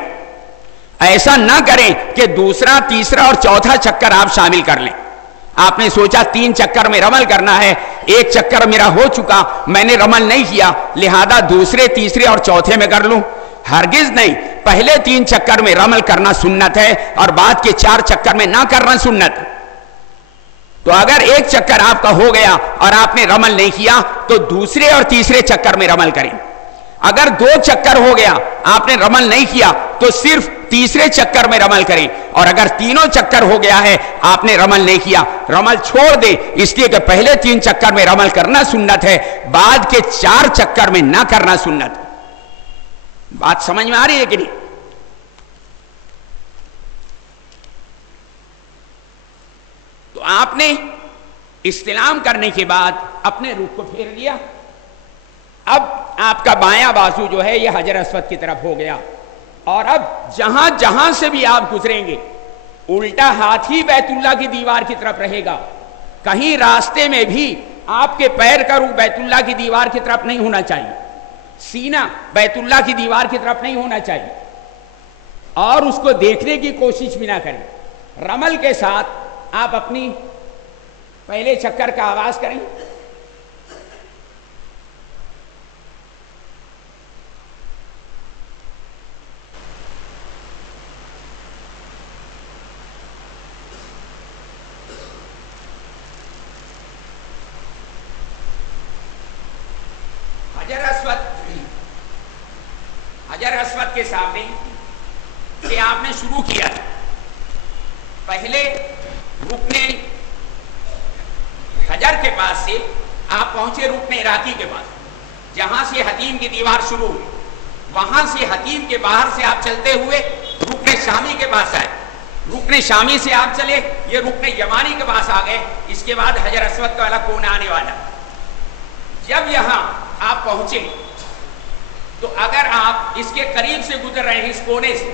ایسا نہ کریں کہ دوسرا، تیسرا اور چوتھا چکر آپ شامل کر لیں. آپ نے سوچا 3 چکر میں رمل کرنا ہے، ایک چکر میرا ہو چکا، میں نے رمل نہیں کیا، لہذا دوسرے، تیسرے اور چوتھے میں کر لوں. ہرگز نہیں. پہلے 3 چکر میں رمل کرنا سنت ہے اور بعد کے 4 چکر میں نہ کرنا سنت. تو اگر ایک چکر آپ کا ہو گیا اور آپ نے رمل نہیں کیا تو دوسرے اور تیسرے چکر میں رمل کریں. اگر 2 چکر ہو گیا آپ نے رمل نہیں کیا تو صرف تیسرے چکر میں رمل کریں. اور اگر تینوں چکر ہو گیا ہے آپ نے رمل نہیں کیا، رمل چھوڑ دیں، اس لیے کہ پہلے 3 چکر میں رمل کرنا سنت ہے، بعد کے 4 چکر میں نہ کرنا سنت. بات سمجھ میں آ رہی ہے کہ نہیں؟ تو آپ نے استلام کرنے کے بعد اپنے رخ کو پھیر لیا. اب آپ کا بایاں بازو جو ہے یہ حجر اسود کی طرف ہو گیا، اور اب جہاں جہاں سے بھی آپ گزریں گے الٹا ہاتھ ہی بیت اللہ کی دیوار کی طرف رہے گا. کہیں راستے میں بھی آپ کے پیر کا رخ بیت اللہ کی دیوار کی طرف نہیں ہونا چاہیے، سینہ بیت اللہ کی دیوار کی طرف نہیں ہونا چاہیے، اور اس کو دیکھنے کی کوشش بھی نہ کریں. رمل کے ساتھ آپ اپنی پہلے چکر کا آغاز کریں. حجر اسود کے سامنے کہ آپ نے شروع کیا، پہلے رکن حجر کے پاس سے آپ پہنچے رکن عراقی کے پاس، جہاں سے حتیم کی دیوار شروع ہوئی. وہاں سے حتیم کے باہر سے آپ چلتے ہوئے رکن شامی کے پاس آئے، رکن شامی سے آپ چلے یہ رکن یمانی کے پاس آ گئے. اس کے بعد حجر اسود کا والا کونا آنے والا. جب یہاں آپ پہنچے تو اگر آپ اس کے قریب سے گزر رہے ہیں اس کونے سے،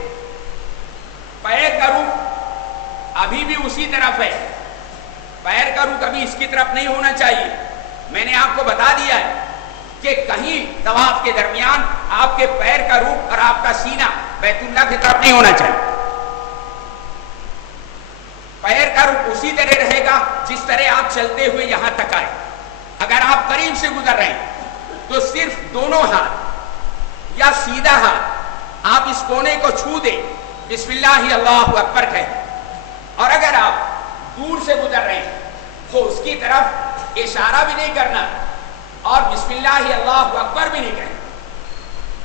پیر کا رخ ابھی بھی اسی طرف ہے، پیر کا رخ ابھی اس کی طرف نہیں ہونا چاہیے. میں نے آپ کو بتا دیا ہے کہ کہیں طواف کے درمیان آپ کے پیر کا رخ اور آپ کا سینہ بیت اللہ کی طرف نہیں ہونا چاہیے. پیر کا رخ اسی طرح رہے گا جس طرح آپ چلتے ہوئے یہاں تک آئے. اگر آپ قریب سے گزر رہے ہیں تو صرف دونوں ہاتھ یا سیدھا ہاتھ آپ اس کونے کو چھو دیں, بسم اللہ اللہ اکبر کہیں. اور اگر آپ دور سے گزر رہے ہیں تو اس کی طرف اشارہ بھی نہیں کرنا اور بسم اللہ اللہ اکبر بھی نہیں کہنا.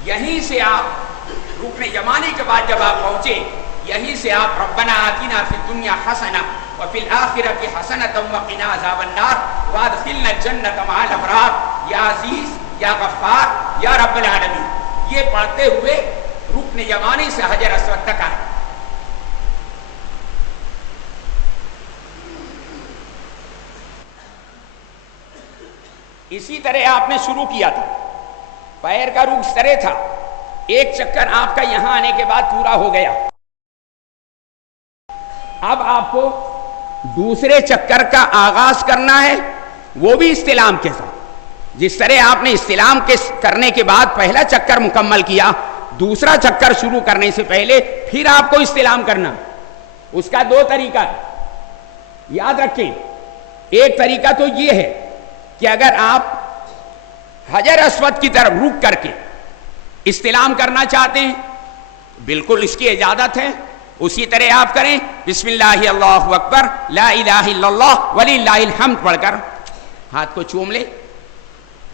یہیں سے آپ رکن یمانی کے بعد جب آپ پہنچے, یہیں سے آپ ربنا آتنا فی الدنیا حسنہ وفی الآخرۃ حسنۃ وقنا عذاب النار وادخلنا الجنۃ مع الابرار یا عزیز یا غفار یا رب العالمین, یہ پڑھتے ہوئے رکن یمانی سے حجر اسود تک آئے. اسی طرح آپ نے شروع کیا تھا, پیر کا رخ اس طرح تھا, ایک چکر آپ کا یہاں آنے کے بعد پورا ہو گیا. اب آپ کو دوسرے چکر کا آغاز کرنا ہے, وہ بھی استلام کے ساتھ. جس طرح آپ نے استلام کے کرنے کے بعد پہلا چکر مکمل کیا, دوسرا چکر شروع کرنے سے پہلے پھر آپ کو استلام کرنا. اس کا دو طریقہ یاد رکھیں. ایک طریقہ تو یہ ہے کہ اگر آپ حجر اسود کی طرف رک کر کے استلام کرنا چاہتے ہیں, بالکل اس کی اجازت ہے, اسی طرح آپ کریں. بسم اللہ اللہ اکبر لا الہ الا اللہ وللہ الحمد پڑھ کر ہاتھ کو چوم لیں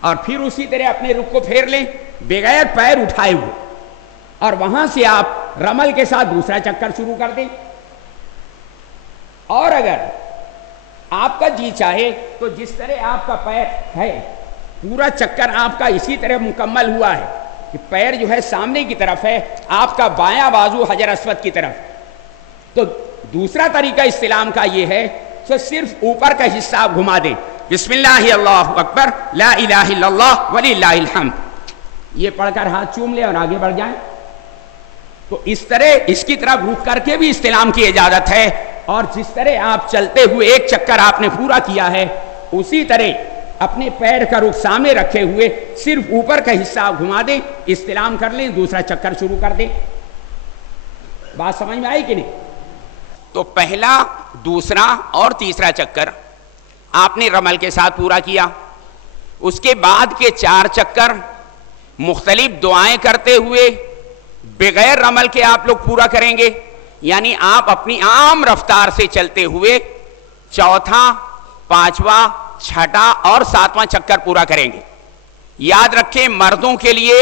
اور پھر اسی طرح اپنے رخ کو پھیر لیں بغیر پیر اٹھائے ہوئے, اور وہاں سے آپ رمل کے ساتھ دوسرا چکر شروع کر دیں. اور اگر آپ کا جی چاہے تو جس طرح آپ کا پیر ہے پورا چکر آپ کا اسی طرح مکمل ہوا ہے کہ پیر جو ہے سامنے کی طرف ہے, آپ کا بایاں بازو حجر اسود کی طرف, تو دوسرا طریقہ استلام کا یہ ہے کہ صرف اوپر کا حصہ آپ گھما دیں. بسم اللہ اللہ اکبر لا الہ الا اللہ وللہ الحمد, یہ پڑھ کر ہاتھ چوم لیں اور آگے بڑھ جائیں. تو اس طرح اس کی طرف رک کر کے بھی استلام کی اجازت ہے, اور جس طرح آپ چلتے ہوئے ایک چکر آپ نے پورا کیا ہے اسی طرح اپنے پیر کا رخ سامنے رکھے ہوئے صرف اوپر کا حصہ آپ گھما دیں, استلام کر لیں, دوسرا چکر شروع کر دیں. بات سمجھ میں آئی کہ نہیں؟ تو پہلا, دوسرا اور تیسرا چکر آپ نے رمل کے ساتھ پورا کیا. اس کے بعد کے 4 چکر مختلف دعائیں کرتے ہوئے بغیر رمل کے آپ لوگ پورا کریں گے. یعنی آپ اپنی عام رفتار سے چلتے ہوئے چوتھا, پانچواں, چھٹا اور 7واں چکر پورا کریں گے. یاد رکھیں مردوں کے لیے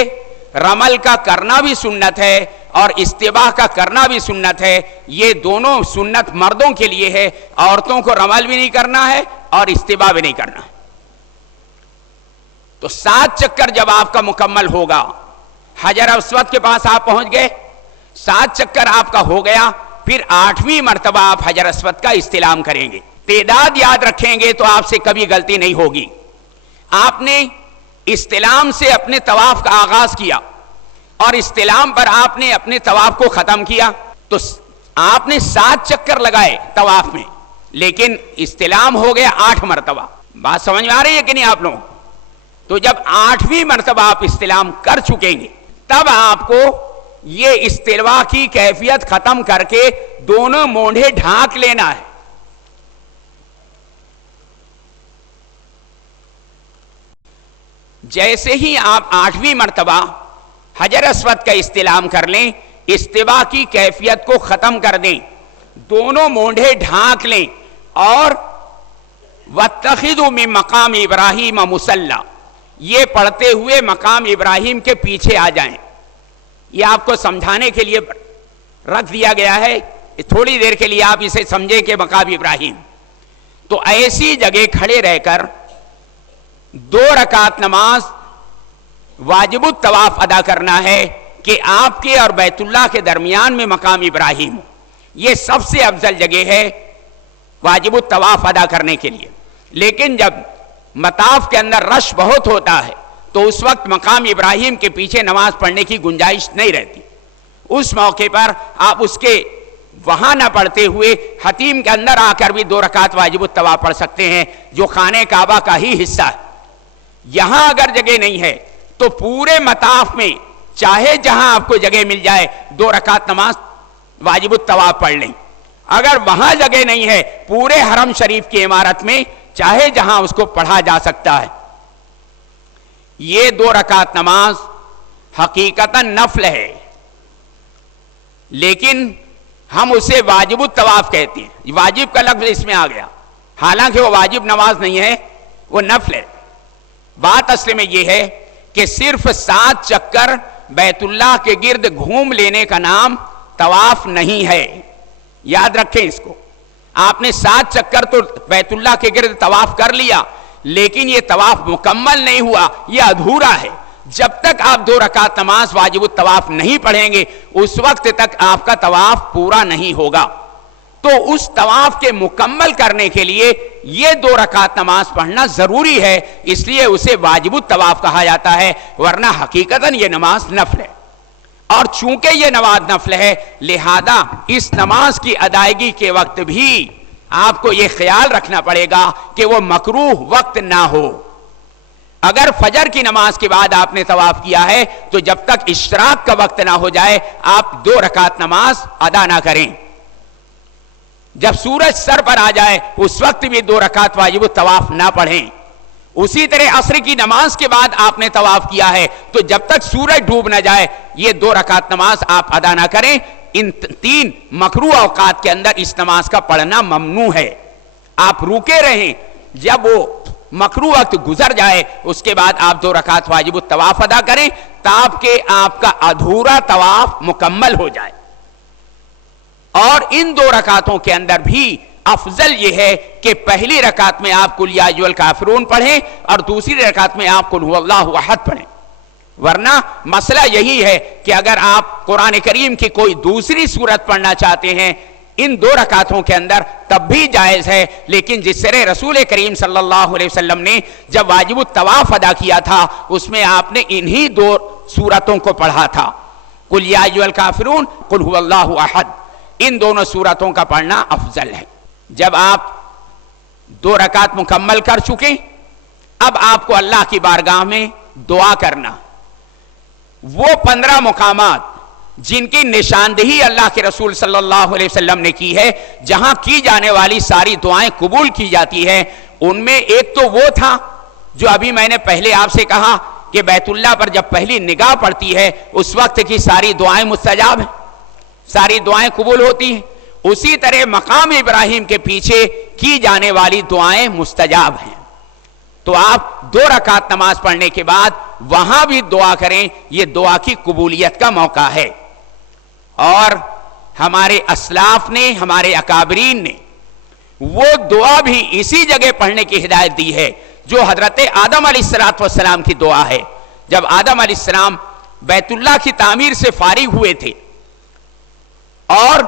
رمل کا کرنا بھی سنت ہے اور استباح کا کرنا بھی سنت ہے. یہ دونوں سنت مردوں کے لیے ہے, عورتوں کو رمل بھی نہیں کرنا ہے اور استباح بھی نہیں کرنا ہے. تو 7 چکر جب آپ کا مکمل ہوگا, حجر اسود کے پاس آپ پہنچ گئے, 7 چکر آپ کا ہو گیا, پھر 8ویں مرتبہ آپ حجر اسود کا استلام کریں گے. تعداد یاد رکھیں گے تو آپ سے کبھی غلطی نہیں ہوگی. آپ نے استلام سے اپنے طواف کا آغاز کیا اور استلام پر آپ نے اپنے طواف کو ختم کیا, تو آپ نے 7 چکر لگائے طواف میں, لیکن استلام ہو گیا 8 مرتبہ. بات سمجھ میں آ رہی ہے کہ نہیں آپ لوگوں؟ تو جب 8ویں مرتبہ آپ استلام کر چکیں گے تب آپ کو یہ استلوا کی کیفیت ختم کر کے دونوں مونڈے ڈھانک لینا ہے. جیسے ہی آپ 8ویں مرتبہ حجر اسود کا استلام کر لیں, استوا کی کیفیت کو ختم کر دیں, دونوں مونڈے ڈھانک لیں اور وَاتَّخِذُوا مِن مَقَامِ إِبْرَاهِيمَ مُصَلًّى, یہ پڑھتے ہوئے مقام ابراہیم کے پیچھے آ جائیں. یہ آپ کو سمجھانے کے لیے رکھ دیا گیا ہے, تھوڑی دیر کے لیے آپ اسے سمجھیں کہ مقام ابراہیم. تو ایسی جگہ کھڑے رہ کر 2 رکعت نماز واجب الطواف ادا کرنا ہے کہ آپ کے اور بیت اللہ کے درمیان میں مقام ابراہیم ہو. یہ سب سے افضل جگہ ہے واجب الطواف ادا کرنے کے لیے. لیکن جب مطاف کے اندر رش بہت ہوتا ہے تو اس وقت مقام ابراہیم کے پیچھے نماز پڑھنے کی گنجائش نہیں رہتی. اس موقع پر آپ اس کے وہاں نہ پڑھتے ہوئے حتیم کے اندر آ کر بھی 2 رکعت واجب الطواف پڑھ سکتے ہیں, جو خانہ کعبہ کا ہی حصہ ہے. یہاں اگر جگہ نہیں ہے تو پورے مطاف میں چاہے جہاں آپ کو جگہ مل جائے 2 رکعت نماز واجب الطواف پڑھ لیں. اگر وہاں جگہ نہیں ہے پورے حرم شریف کی عمارت میں چاہے جہاں اس کو پڑھا جا سکتا ہے. یہ 2 رکعت نماز حقیقتاً نفل ہے لیکن ہم اسے واجب الطواف کہتے ہیں. واجب کا لفظ اس میں آ گیا حالانکہ وہ واجب نماز نہیں ہے، وہ نفل ہے. بات اصل میں یہ ہے کہ صرف 7 چکر بیت اللہ کے گرد گھوم لینے کا نام طواف نہیں ہے. یاد رکھیں اس کو. آپ نے 7 چکر تو بیت اللہ کے گرد طواف کر لیا لیکن یہ طواف مکمل نہیں ہوا، یہ ادھورا ہے. جب تک آپ 2 رکعت نماز واجب الطواف نہیں پڑھیں گے اس وقت تک آپ کا طواف پورا نہیں ہوگا. تو اس طواف کے مکمل کرنے کے لیے یہ 2 رکعت نماز پڑھنا ضروری ہے، اس لیے اسے واجب الطواف کہا جاتا ہے، ورنہ حقیقتاً یہ نماز نفل ہے. اور چونکہ یہ نماز نفل ہے لہذا اس نماز کی ادائیگی کے وقت بھی آپ کو یہ خیال رکھنا پڑے گا کہ وہ مکروہ وقت نہ ہو. اگر فجر کی نماز کے بعد آپ نے طواف کیا ہے تو جب تک اشراق کا وقت نہ ہو جائے آپ 2 رکعت نماز ادا نہ کریں. جب سورج سر پر آ جائے اس وقت بھی 2 رکعت واجب الطواف نہ پڑھیں. اسی طرح عصر کی نماز کے بعد آپ نے طواف کیا ہے تو جب تک سورج ڈوب نہ جائے یہ 2 رکعت نماز آپ ادا نہ کریں. ان 3 مکروہ اوقات کے اندر اس نماز کا پڑھنا ممنوع ہے. آپ روکے رہیں، جب وہ مکروہ وقت گزر جائے اس کے بعد آپ 2 رکعت واجب الطواف ادا کریں تاکہ آپ کا ادھورا طواف مکمل ہو جائے. اور ان 2 رکعتوں کے اندر بھی افضل یہ ہے کہ پہلی رکعت میں آپ قل یا ایھا الکافرون پڑھیں اور دوسری رکعت میں آپ قل ھو اللہ احد پڑھیں. ورنہ مسئلہ یہی ہے کہ اگر آپ قرآن کریم کی کوئی دوسری سورت پڑھنا چاہتے ہیں ان 2 رکعتوں کے اندر تب بھی جائز ہے، لیکن جس طرح رسول کریم صلی اللہ علیہ وسلم نے جب واجب الطواف ادا کیا تھا اس میں آپ نے انہی 2 سورتوں کو پڑھا تھا، قل یا ایھا الکافرون، قل ھو اللہ احد. ان دونوں سورتوں کا پڑھنا افضل ہے. جب آپ 2 رکعت مکمل کر چکے اب آپ کو اللہ کی بارگاہ میں دعا کرنا. وہ 15 مقامات جن کی نشاندہی اللہ کے رسول صلی اللہ علیہ وسلم نے کی ہے جہاں کی جانے والی ساری دعائیں قبول کی جاتی ہیں، ان میں ایک تو وہ تھا جو ابھی میں نے پہلے آپ سے کہا کہ بیت اللہ پر جب پہلی نگاہ پڑتی ہے اس وقت کی ساری دعائیں مستجاب ہیں، ساری دعائیں قبول ہوتی ہیں. اسی طرح مقام ابراہیم کے پیچھے کی جانے والی دعائیں مستجاب ہیں. تو آپ 2 رکعت نماز پڑھنے کے بعد وہاں بھی دعا کریں، یہ دعا کی قبولیت کا موقع ہے. اور ہمارے اسلاف نے، ہمارے اکابرین نے وہ دعا بھی اسی جگہ پڑھنے کی ہدایت دی ہے جو حضرت آدم علیہ السلام کی دعا ہے. جب آدم علیہ السلام بیت اللہ کی تعمیر سے فارغ ہوئے تھے اور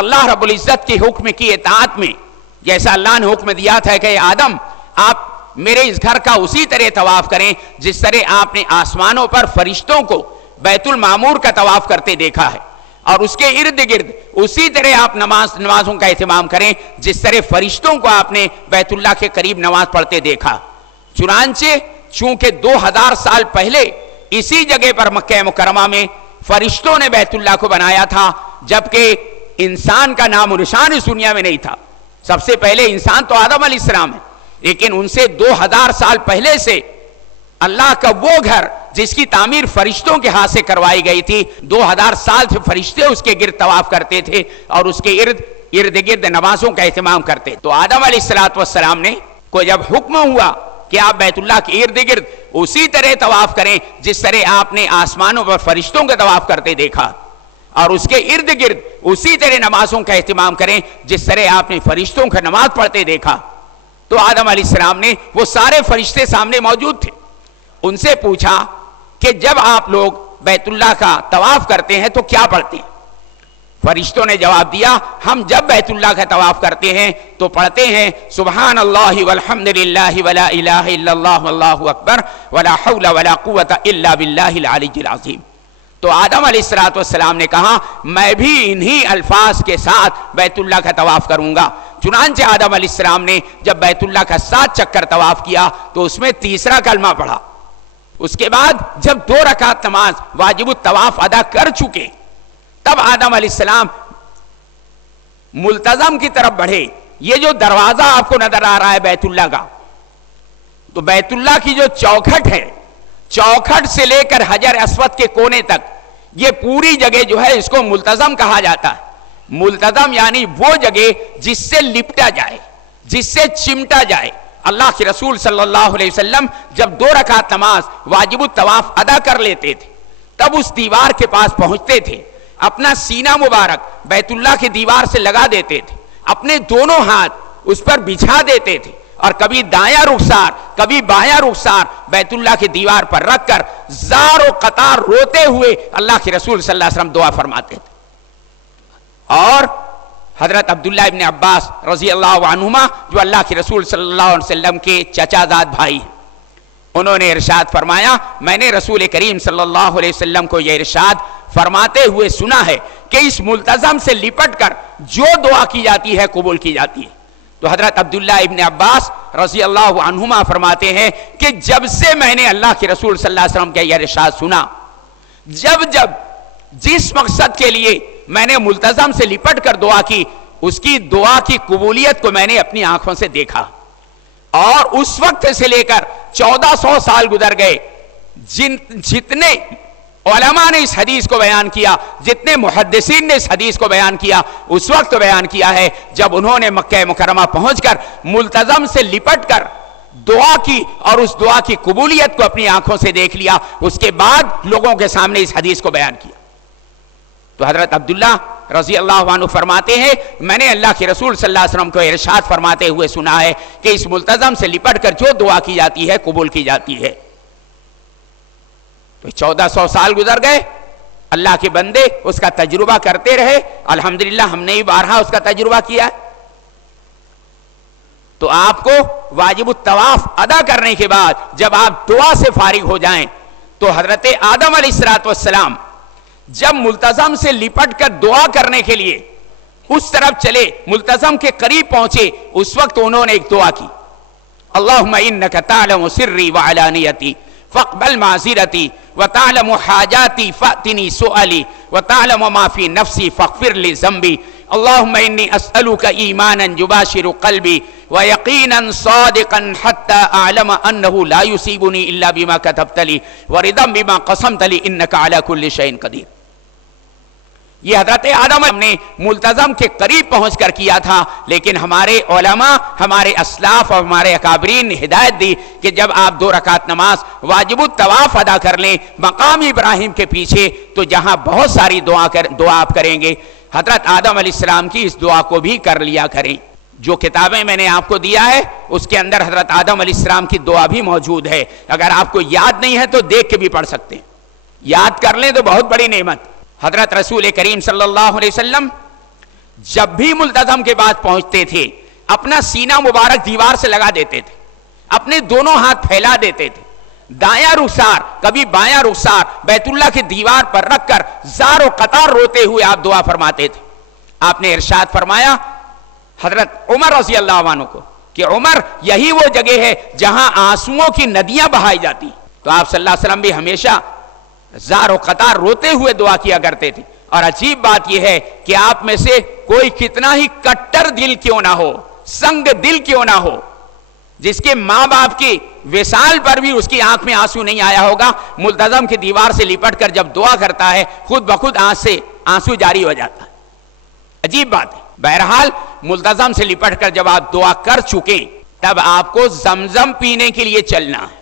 اللہ رب العزت کے حکم کی اطاعت میں، جیسا اللہ نے حکم دیا تھا کہ آدم آپ میرے اس گھر کا اسی طرح طواف کریں جس طرح آپ نے آسمانوں پر فرشتوں کو بیت المعمور کا طواف کرتے دیکھا ہے، اور اس کے ارد گرد اسی طرح آپ نمازوں کا اہتمام کریں جس طرح فرشتوں کو آپ نے بیت اللہ کے قریب نماز پڑھتے دیکھا. چنانچہ چونکہ 2000 سال پہلے اسی جگہ پر مکہ مکرمہ میں فرشتوں نے بیت اللہ کو بنایا تھا، جبکہ انسان کا نام و نشان اس دنیا میں نہیں تھا. سب سے پہلے انسان تو آدم علیہ السلام ہے، لیکن ان سے 2000 سال پہلے سے اللہ کا وہ گھر جس کی تعمیر فرشتوں کے ہاتھ سے کروائی گئی تھی، 2000 سال سے فرشتے اس کے گرد طواف کرتے تھے اور اس کے ارد گرد نمازوں کا اہتمام کرتے. تو آدم علیہ السلام نے کو جب حکم ہوا کہ آپ بیت اللہ کے ارد گرد اسی طرح طواف کریں جس طرح آپ نے آسمانوں پر فرشتوں کا طواف کرتے دیکھا، اور اس کے ارد گرد اسی طرح نمازوں کا اہتمام کریں جس طرح آپ نے فرشتوں کا نماز پڑھتے دیکھا. تو آدم علیہ السلام نے، وہ سارے فرشتے سامنے موجود تھے، ان سے پوچھا کہ جب آپ لوگ بیت اللہ کا طواف کرتے ہیں تو کیا پڑھتے ہیں؟ فرشتوں نے جواب دیا، ہم جب بیت اللہ کا طواف کرتے ہیں تو پڑھتے ہیں سبحان اللہ والحمد للہ ولا الہ الا اللہ واللہ اکبر ولا حول ولا قوت الا باللہ العلی العظیم. تو آدم علیہ السلام نے کہا میں بھی انہی الفاظ کے ساتھ بیت اللہ کا طواف کروں گا. چنانچہ آدم علیہ السلام نے جب بیت اللہ کا 7 چکر طواف کیا تو اس میں تیسرا کلمہ پڑھا. اس کے بعد جب 2 رکعت نماز واجب الطواف ادا کر چکے تب آدم علیہ السلام ملتزم کی طرف بڑھے. یہ جو دروازہ آپ کو نظر آ رہا ہے بیت اللہ کا، تو بیت اللہ کی جو چوکھٹ ہے، چوکھٹ سے لے کر حجر اسود کے کونے تک یہ پوری جگہ جو ہے اس کو ملتزم کہا جاتا ہے. ملتزم یعنی وہ جگہ جس سے لپٹا جائے، جس سے چمٹا جائے. اللہ کے رسول صلی اللہ علیہ وسلم جب 2 رکعت نماز واجب الطواف ادا کر لیتے تھے تب اس دیوار کے پاس پہنچتے تھے، اپنا سینہ مبارک بیت اللہ کی دیوار سے لگا دیتے تھے، اپنے دونوں ہاتھ اس پر بچھا دیتے تھے اور کبھی دایاں رخسار کبھی بایاں رخسار بیت اللہ کی دیوار پر رکھ کر زار و قطار روتے ہوئے اللہ کے رسول صلی اللہ علیہ وسلم دعا فرماتے تھے. اور حضرت عبداللہ ابن عباس رضی اللہ عنہما جو اللہ کے رسول صلی اللہ علیہ وسلم کے چچا زاد بھائی ہیں، انہوں نے ارشاد فرمایا میں نے رسول کریم صلی اللہ علیہ وسلم کو یہ ارشاد فرماتے ہوئے سنا ہے کہ اس ملتزم سے لپٹ کر جو دعا کی جاتی ہے قبول کی جاتی ہے. تو حضرت عبداللہ ابن عباس رضی اللہ عنہما فرماتے ہیں کہ جب سے میں نے اللہ کے رسول صلی اللہ علیہ وسلم کا یہ ارشاد سنا، جب جس مقصد کے لیے میں نے ملتزم سے لپٹ کر دعا کی، اس کی دعا کی قبولیت کو میں نے اپنی آنکھوں سے دیکھا. اور اس وقت سے لے کر 1400 سال گزر گئے، جتنے علماء نے اس حدیث کو بیان کیا، جتنے محدثین نے اس حدیث کو بیان کیا، اس وقت بیان کیا ہے جب انہوں نے مکہ مکرمہ پہنچ کر ملتزم سے لپٹ کر دعا کی اور اس دعا کی قبولیت کو اپنی آنکھوں سے دیکھ لیا، اس کے بعد لوگوں کے سامنے اس حدیث کو بیان کیا. تو حضرت عبداللہ رضی اللہ عنہ فرماتے ہیں میں نے اللہ کے رسول صلی اللہ علیہ وسلم کو ارشاد فرماتے ہوئے سنا ہے کہ اس ملتزم سے لپٹ کر جو دعا کی جاتی ہے قبول کی جاتی ہے. تو 1400 سال گزر گئے، اللہ کے بندے اس کا تجربہ کرتے رہے. الحمدللہ ہم نے بھی بارہا اس کا تجربہ کیا ہے. تو آپ کو واجب الطواف ادا کرنے کے بعد جب آپ دعا سے فارغ ہو جائیں تو حضرت آدم علیہ السلام جب ملتزم سے لپٹ کر دعا کرنے کے لیے اس طرف چلے، ملتزم کے قریب پہنچے، اس وقت انہوں نے ایک دعا کی، اللہم انک تعلم سری وعلانیتی فاقبل معذرتی وتعلم حاجاتی فأتنی سؤلی وتعلم ما فی نفسی فاغفر لی ذنبی اللہم انی اسألک ایمانا یباشر قلبی ویقینا صادقا حتی اعلم انه لا یصیبنی الا بما کتبت لی ورضا بما قسمت لی انک علی کل شیء قدیر. یہ حضرت آدم نے ملتزم کے قریب پہنچ کر کیا تھا، لیکن ہمارے علماء، ہمارے اسلاف اور ہمارے اکابرین نے ہدایت دی کہ جب آپ 2 رکعت نماز واجب الطواف ادا کر لیں مقام ابراہیم کے پیچھے تو جہاں بہت ساری دعا آپ کریں گے، حضرت آدم علیہ السلام کی اس دعا کو بھی کر لیا کریں. جو کتابیں میں نے آپ کو دیا ہے اس کے اندر حضرت آدم علیہ السلام کی دعا بھی موجود ہے. اگر آپ کو یاد نہیں ہے تو دیکھ کے بھی پڑھ سکتے ہیں، یاد کر لیں تو بہت بڑی نعمت. حضرت رسول کریم صلی اللہ علیہ وسلم جب بھی ملتزم کے بعد پہنچتے تھے اپنا سینہ مبارک دیوار سے لگا دیتے تھے، اپنے دونوں ہاتھ پھیلا دیتے تھے، دایاں رخسار کبھی بایاں رخسار بیت اللہ کی دیوار پر رکھ کر زار و قطار روتے ہوئے آپ دعا فرماتے تھے. آپ نے ارشاد فرمایا حضرت عمر رضی اللہ عنہ کو کہ عمر یہی وہ جگہ ہے جہاں آنسوؤں کی ندیاں بہائی جاتی. تو آپ صلی اللہ علیہ وسلم بھی ہمیشہ زار و قطار روتے ہوئے دعا کیا کرتے تھے. اور عجیب بات یہ ہے کہ آپ میں سے کوئی کتنا ہی کٹر دل کیوں نہ ہو، سنگ دل کیوں نہ ہو، جس کے ماں باپ کی وصال پر بھی اس کی آنکھ میں آنسو نہیں آیا ہوگا، ملتزم کی دیوار سے لپٹ کر جب دعا کرتا ہے خود بخود آنکھ سے آنسو جاری ہو جاتا ہے. عجیب بات ہے. بہرحال ملتزم سے لپٹ کر جب آپ دعا کر چکے تب آپ کو زمزم پینے کے لیے چلنا ہے.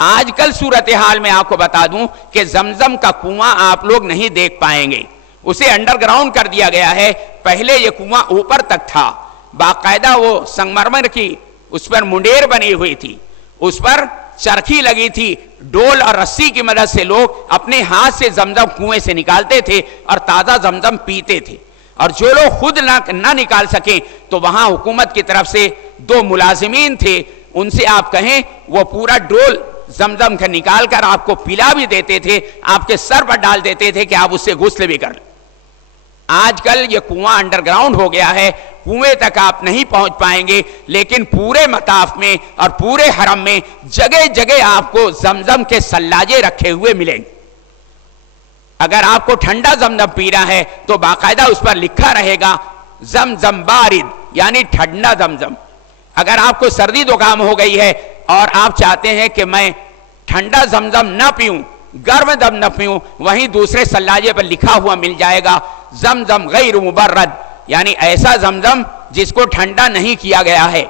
آج کل صورتحال میں آپ کو بتا دوں کہ زمزم کا کنواں آپ لوگ نہیں دیکھ پائیں گے، اسے انڈر گراؤنڈ کر دیا گیا ہے. پہلے یہ کنواں اوپر تک تھا، باقاعدہ وہ سنگمرمر کی اس پر منڈیر بنی ہوئی تھی، اس پر چرخی لگی تھی، ڈول اور رسی کی مدد سے لوگ اپنے ہاتھ سے زمزم کنویں سے نکالتے تھے اور تازہ زمزم پیتے تھے. اور جو لوگ خود نہ نکال سکیں تو وہاں حکومت کی طرف سے 2 ملازمین تھے، ان سے آپ کہیں وہ پورا ڈول زمزم کا نکال کر آپ کو پلا بھی دیتے تھے، آپ کے سر پر ڈال دیتے تھے کہ آپ اس سے غسل بھی کر لیں. آج کل یہ کنواں انڈر گراؤنڈ ہو گیا ہے، کنویں تک آپ نہیں پہنچ پائیں گے، لیکن پورے مطاف میں اور پورے حرم میں جگہ جگہ آپ کو زمزم کے سلاجے رکھے ہوئے ملیں گے۔ اگر آپ کو ٹھنڈا زمزم پینا ہے تو باقاعدہ اس پر لکھا رہے گا زمزم بارد، یعنی ٹھنڈا زمزم۔ اگر آپ کو سردی زکام ہو گئی ہے اور آپ چاہتے ہیں کہ میں ٹھنڈا زمزم نہ پیوں، گرم دم نہ پیوں، وہیں دوسرے سلاجے پر لکھا ہوا مل جائے گا زمزم غیر مبرد، یعنی ایسا زمزم جس کو ٹھنڈا نہیں کیا گیا ہے۔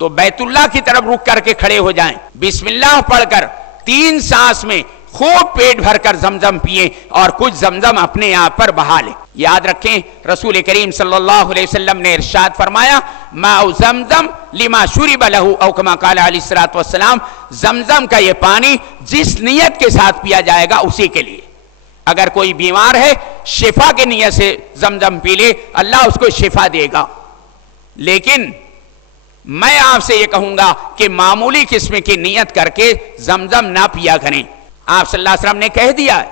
تو بیت اللہ کی طرف رک کر کے کھڑے ہو جائیں، بسم اللہ پڑھ کر 3 سانس میں خوب پیٹ بھر کر زمزم پیئیں اور کچھ زمزم اپنے آپ پر بہا لیں۔ یاد رکھیں رسول کریم صلی اللہ علیہ وسلم نے ارشاد فرمایا ماء زمزم لما شرب له او کما قال علیہ الصلوۃ والسلام، زمزم کا یہ پانی جس نیت کے ساتھ پیا جائے گا اسی کے لیے۔ اگر کوئی بیمار ہے شفا کی نیت سے زمزم پی لے، اللہ اس کو شفا دے گا، لیکن میں آپ سے یہ کہوں گا کہ معمولی قسم کی نیت کر کے زمزم نہ پیا کریں۔ آپ صلی اللہ علیہ وسلم نے کہہ دیا ہے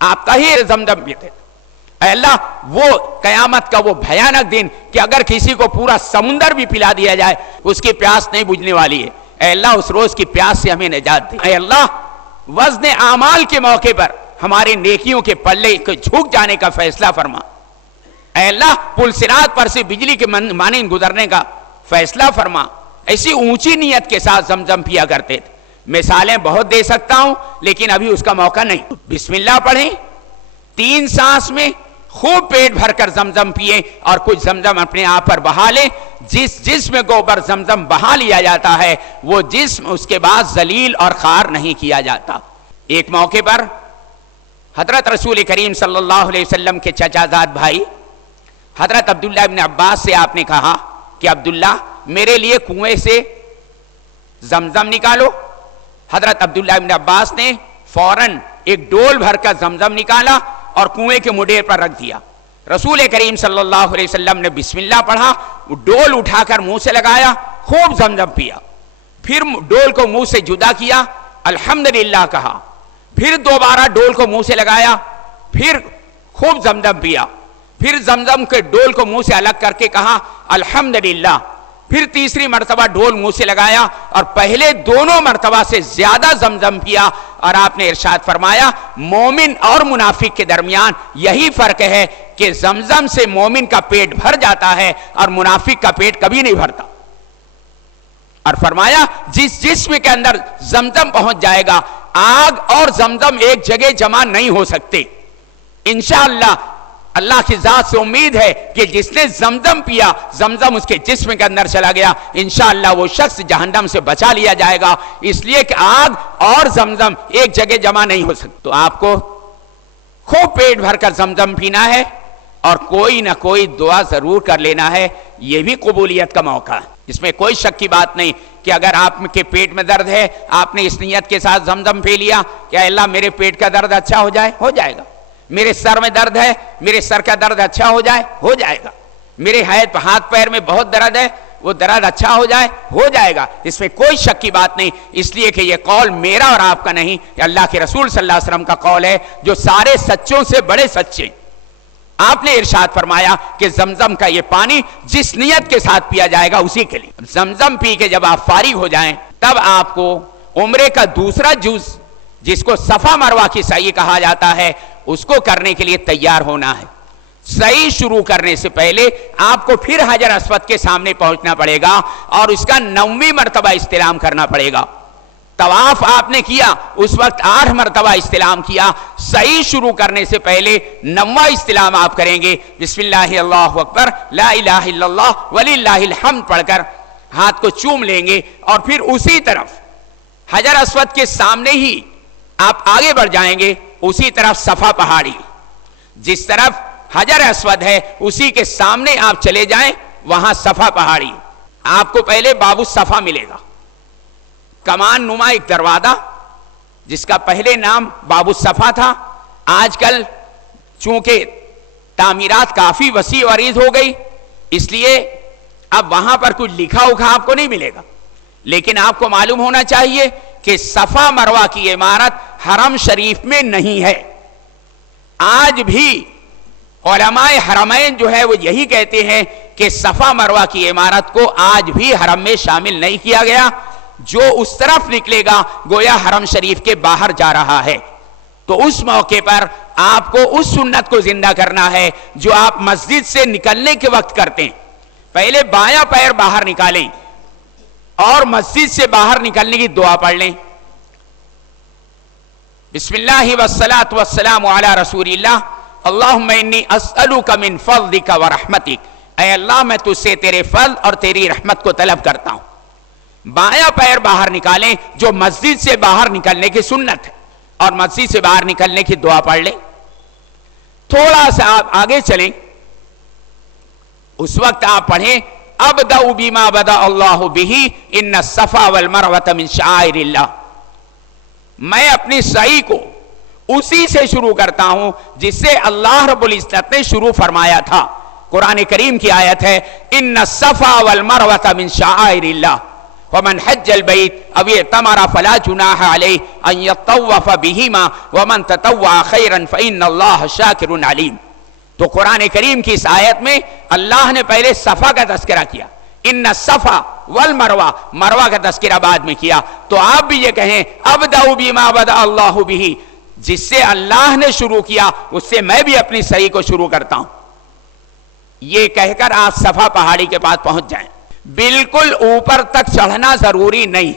آپ کا ہی زمزم پیتے، اے اللہ وہ قیامت کا وہ بھیانک دن کہ اگر کسی کو پورا سمندر بھی پلا دیا جائے اس کی پیاس نہیں بجھنے والی ہے، اے اللہ اس روز کی پیاس سے ہمیں نجات دے۔ اے اللہ وزن اعمال کے موقع پر ہماری نیکیوں کے پلے کو جھک جانے کا فیصلہ فرما، اے اللہ پل صراط پر سے بجلی کے مانند گزرنے کا فیصلہ فرما۔ ایسی اونچی نیت کے ساتھ زمزم پیا کرتے تھے، مثالیں بہت دے سکتا ہوں لیکن ابھی اس کا موقع نہیں۔ بسم اللہ پڑھیں، 3 سانس میں خوب پیٹ بھر کر زمزم پیئیں اور کچھ زمزم اپنے آپ پر بہا لیں۔ جس جسم کو اوپر زمزم بہا لیا جاتا ہے وہ جسم اس کے بعد ذلیل اور خوار نہیں کیا جاتا۔ ایک موقع پر حضرت رسول کریم صلی اللہ علیہ وسلم کے چچا زاد بھائی حضرت عبداللہ ابن عباس سے آپ نے کہا کہ عبداللہ میرے لیے کنویں سے زمزم نکالو۔ حضرت عبداللہ ابن عباس نے فوراً ایک ڈول بھر کر زمزم نکالا اور کنویں کے مڈیر پر رکھ دیا۔ رسول کریم صلی اللہ علیہ وسلم نے بسم اللہ پڑھا، ڈول اٹھا کر منہ سے لگایا، خوب زمزم پیا، پھر ڈول کو منہ سے جدا کیا، الحمدللہ کہا، پھر دوبارہ ڈول کو منہ سے لگایا، پھر خوب زمزم پیا، پھر زمزم کے ڈول کو منہ سے الگ کر کے کہا الحمدللہ، پھر تیسری مرتبہ ڈول منہ سے لگایا اور پہلے دونوں مرتبہ سے زیادہ زمزم پیا، اور آپ نے ارشاد فرمایا مومن اور منافق کے درمیان یہی فرق ہے کہ زمزم سے مومن کا پیٹ بھر جاتا ہے اور منافق کا پیٹ کبھی نہیں بھرتا۔ اور فرمایا جس جسم کے اندر زمزم پہنچ جائے گا آگ اور زمزم ایک جگہ جمع نہیں ہو سکتے۔ انشاءاللہ اللہ کی ذات سے امید ہے کہ جس نے زمزم پیا زمزم اس کے جسم کے اندر چلا گیا، انشاءاللہ وہ شخص جہنم سے بچا لیا جائے گا، اس لیے کہ آگ اور زمزم ایک جگہ جمع نہیں ہو سکتے۔ تو آپ کو خوب پیٹ بھر کر زمزم پینا ہے اور کوئی نہ کوئی دعا ضرور کر لینا ہے، یہ بھی قبولیت کا موقع ہے، اس میں کوئی شک کی بات نہیں کہ اگر آپ کے پیٹ میں درد ہے آپ نے اس نیت کے ساتھ زمزم پی لیا کہ اللہ میرے پیٹ کا درد اچھا ہو جائے، ہو جائے گا۔ میرے سر میں درد ہے میرے سر کا درد اچھا ہو جائے، ہو جائے گا۔ میرے ہاتھ پیر میں بہت درد ہے وہ درد اچھا ہو جائے، ہو جائے گا، اس میں کوئی شک کی بات نہیں، اس لیے کہ یہ قول میرا اور آپ کا نہیں، یہ اللہ کے رسول صلی اللہ علیہ وسلم کا قول ہے جو سارے سچوں سے بڑے سچے۔ آپ نے ارشاد فرمایا کہ زمزم کا یہ پانی جس نیت کے ساتھ پیا جائے گا اسی کے لیے۔ زمزم پی کے جب آپ فارغ ہو جائیں تب آپ کو عمرے کا دوسرا جز جس کو صفا مروہ کی سعی کہا جاتا ہے اس کو کرنے کے لیے تیار ہونا ہے۔ سعی شروع کرنے سے پہلے آپ کو پھر حجر اسود کے سامنے پہنچنا پڑے گا اور اس کا 9ویں مرتبہ استلام کرنا پڑے گا۔ طواف آپ نے کیا اس وقت 8 مرتبہ استلام کیا، سعی شروع کرنے سے پہلے 9واں استلام آپ کریں گے، بسم اللہ اللہ اکبر لا الہ الا اللہ وللہ الحمد پڑھ کر ہاتھ کو چوم لیں گے، اور پھر اسی طرف حجر اسود کے سامنے ہی آپ آگے بڑھ جائیں گے، اسی طرف صفا پہاڑی، جس طرف حجر اسود ہے اسی کے سامنے آپ چلے جائیں وہاں صفا پہاڑی۔ آپ کو پہلے باب الصفا ملے گا، کمان نما ایک دروازہ جس کا پہلے نام باب الصفا تھا، آج کل چونکہ تعمیرات کافی وسیع و عریض ہو گئی اس لیے اب وہاں پر کچھ لکھا اکھا آپ کو نہیں ملے گا، لیکن آپ کو معلوم ہونا چاہیے کہ صفا مروہ کی عمارت حرم شریف میں نہیں ہے۔ آج بھی علماء حرمین جو ہے وہ یہی کہتے ہیں کہ صفا مروہ کی عمارت کو آج بھی حرم میں شامل نہیں کیا گیا. جو اس طرف نکلے گا گویا حرم شریف کے باہر جا رہا ہے. تو اس موقع پر آپ کو اس سنت کو زندہ کرنا ہے جو آپ مسجد سے نکلنے کے وقت کرتے ہیں. پہلے بایاں پیر باہر نکالیں اور مسجد سے باہر نکلنے کی دعا پڑھ لیں. بسم اللہ والصلاة والسلام علی رسول اللہ اللہم انی اسألوک من فضلک ورحمتک. اے اللہ میں تجھ سے تیرے فضل اور تیری رحمت کو طلب کرتا ہوں. بایاں پیر باہر نکالیں جو مسجد سے باہر نکلنے کی سنت ہے اور مسجد سے باہر نکلنے کی دعا پڑھ لیں. تھوڑا سا آپ آگے چلیں. اس وقت آپ پڑھیں ابدأ بما بدأ اللہ بہ ان الصفا والمروۃ من شعائر اللہ. میں اپنی سعی کو اسی سے شروع کرتا ہوں جس سے اللہ رب العزت نے شروع فرمایا تھا. قرآن کریم کی آیت ہے ان الصفا والمروۃ من شعائر اللہ ومن حج البیت او اعتمر فلا جناح علیہ ان یطوف بہما ومن تطوع خیرا فإن اللہ شاکر علیم. تو قرآن کریم کی اس آیت میں اللہ نے پہلے صفا کا تذکرہ کیا. ان الصفا والمروہ، مروہ کا تذکرہ بعد میں کیا. تو آپ بھی یہ کہیں ابدأ بما بدأ اللہ بہ، جس سے اللہ نے شروع کیا اس سے میں بھی اپنی صحیح کو شروع کرتا ہوں. یہ کہہ کر آپ صفا پہاڑی کے پاس پہنچ جائیں. بالکل اوپر تک چڑھنا ضروری نہیں،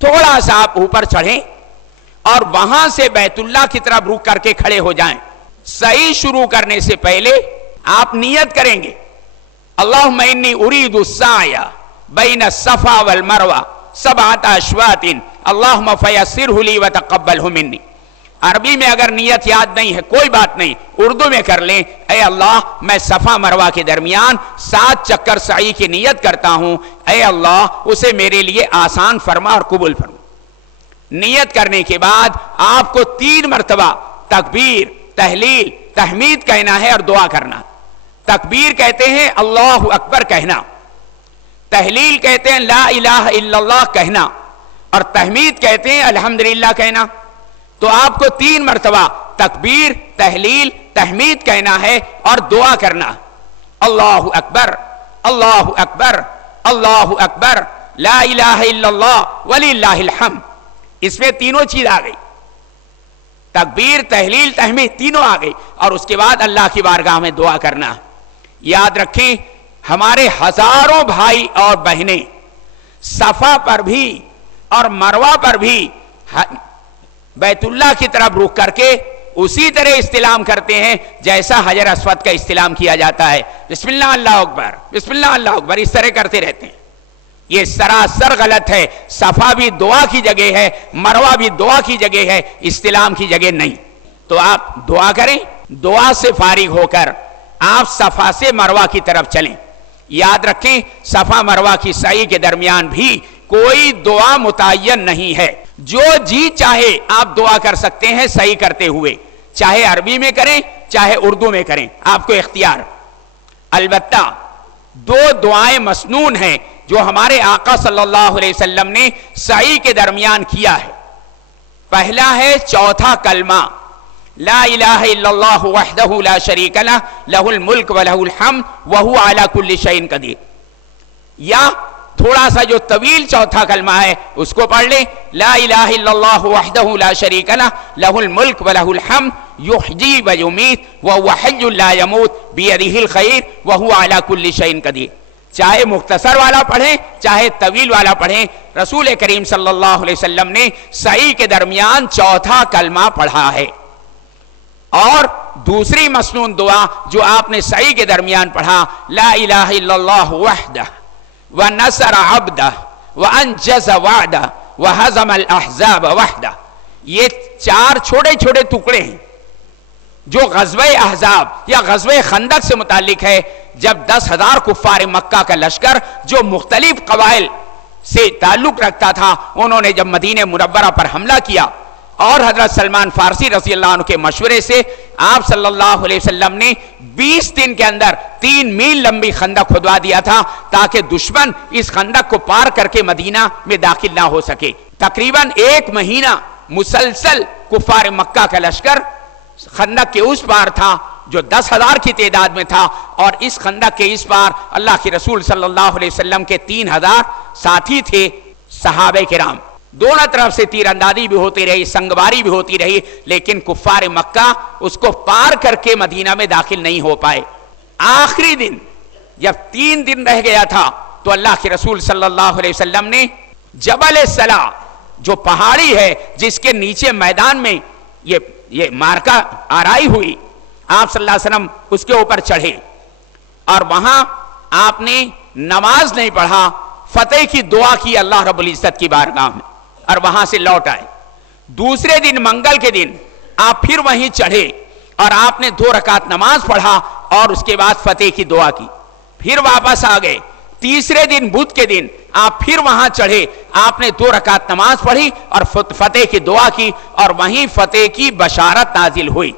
تھوڑا سا آپ اوپر چڑھیں اور وہاں سے بیت اللہ کی طرف رک کر کے کھڑے ہو جائیں. صحیح شروع کرنے سے پہلے آپ نیت کریں گے اللہم انی ارید السعی بین الصفا والمروہ سبعۃ اشواط اللہم فیسرہ لی وتقبلہ منی. عربی میں اگر نیت یاد نہیں ہے کوئی بات نہیں، اردو میں کر لیں. اے اللہ میں صفا مروہ کے درمیان 7 چکر سعی کی نیت کرتا ہوں، اے اللہ اسے میرے لیے آسان فرما اور قبول فرما. نیت کرنے کے بعد آپ کو 3 مرتبہ تکبیر، تحلیل، تحمید کہنا ہے اور دعا کرنا. تکبیر کہتے ہیں اللہ اکبر کہنا، تحلیل کہتے ہیں لا الہ الا اللہ کہنا، اور تحمید کہتے ہیں الحمدللہ کہنا. تو آپ کو 3 مرتبہ تکبیر، تحلیل، تحمید کہنا ہے اور دعا کرنا. اللہ اکبر، اللہ اکبر، اللہ اکبر، لا الہ الا اللہ وللہ الحمد. اس میں تینوں چیز آ گئی، تکبیر، تحلیل، تحمید تینوں آ گئی. اور اس کے بعد اللہ کی بارگاہ میں دعا کرنا. یاد رکھیں ہمارے ہزاروں بھائی اور بہنیں صفا پر بھی اور مروہ پر بھی بیت اللہ کی طرف رک کر کے اسی طرح استلام کرتے ہیں جیسا حجر اسود کا استلام کیا جاتا ہے. بسم اللہ اللہ اکبر، بسم اللہ اللہ اکبر، اس طرح کرتے رہتے ہیں. یہ سراسر غلط ہے. صفا بھی دعا کی جگہ ہے، مروہ بھی دعا کی جگہ ہے، استلام کی جگہ نہیں. تو آپ دعا کریں، دعا سے فارغ ہو کر آپ صفا سے مروہ کی طرف چلیں. یاد رکھیں صفا مروہ کی سعی کے درمیان بھی کوئی دعا متعین نہیں ہے. جو جی چاہے آپ دعا کر سکتے ہیں سعی کرتے ہوئے، چاہے عربی میں کریں چاہے اردو میں کریں، آپ کو اختیار. البتہ 2 دعائیں مسنون ہیں جو ہمارے آقا صلی اللہ علیہ وسلم نے سعی کے درمیان کیا ہے. پہلا ہے چوتھا کلمہ لا الہ الا اللہ وحدہ لا شریک لہ لہ الملک ولہ الحمد وہو علی کل شیء قدیر. یا تھوڑا سا جو طویل چوتھا کلمہ ہے اس کو پڑھ لیں لا الہ الا اللہ وحدہ لا شریک لہ لہ الملک ولہ الحمد یحیی و یمیت وہو حی لا یموت بیدہ الخیر وہو علی کل شیء قدیر. چاہے مختصر والا پڑھیں چاہے طویل والا پڑھیں، رسول کریم صلی اللہ علیہ وسلم نے سعی کے درمیان چوتھا کلمہ پڑھا ہے. اور دوسری مسنون دعا جو آپ نے سعی کے درمیان پڑھا لا الہ الا اللہ وحدہ ونصر عبدہ وانجز وعدہ وہزم الاحزاب وحدہ. یہ 4 چھوٹے چھوٹے ٹکڑے ہیں جو غزوہ احزاب یا غزوہ خندق سے متعلق ہے. جب 10,000 کفار مکہ کا لشکر جو مختلف قبائل سے تعلق رکھتا تھا انہوں نے جب مدینہ منورہ پر حملہ کیا اور حضرت سلمان فارسی رضی اللہ عنہ کے مشورے سے آپ صلی اللہ علیہ وسلم نے 20 دن کے اندر 3 میل لمبی خندق کھدوا دیا تھا تاکہ دشمن اس خندق کو پار کر کے مدینہ میں داخل نہ ہو سکے. تقریباً 1 مہینہ مسلسل کفار مکہ کا لشکر خندق کے اس پار تھا جو 10,000 کی تعداد میں تھا، اور اس خندق کے اس پار اللہ کے رسول صلی اللہ علیہ وسلم کے 3,000 ساتھی تھے صحابہ کرام. دونوں طرف سے تیر اندازی بھی ہوتی رہی، سنگباری بھی ہوتی رہی، لیکن کفار مکہ اس کو پار کر کے مدینہ میں داخل نہیں ہو پائے. آخری دن جب 3 دن رہ گیا تھا تو اللہ کے رسول صلی اللہ علیہ وسلم نے جبل الصلا، جو پہاڑی ہے جس کے نیچے میدان میں یہ مارکا آرائی ہوئی، آپ صلی اللہ علیہ وسلم اس کے اوپر چڑھے اور وہاں آپ نے نماز نہیں پڑھا، فتح کی دعا کی اللہ رب العزت کی بارگاہ میں، اور وہاں سے لوٹ آئے. دوسرے دن منگل کے دن آپ پھر وہیں چڑھے اور آپ نے 2 رکعت نماز پڑھا اور اس کے بعد فتح کی دعا کی، پھر واپس آ گئے. تیسرے دن بدھ کے دن آپ پھر وہاں چڑھے، آپ نے 2 رکعت نماز پڑھی اور فتح کی دعا کی، اور وہیں فتح کی بشارت نازل ہوئی.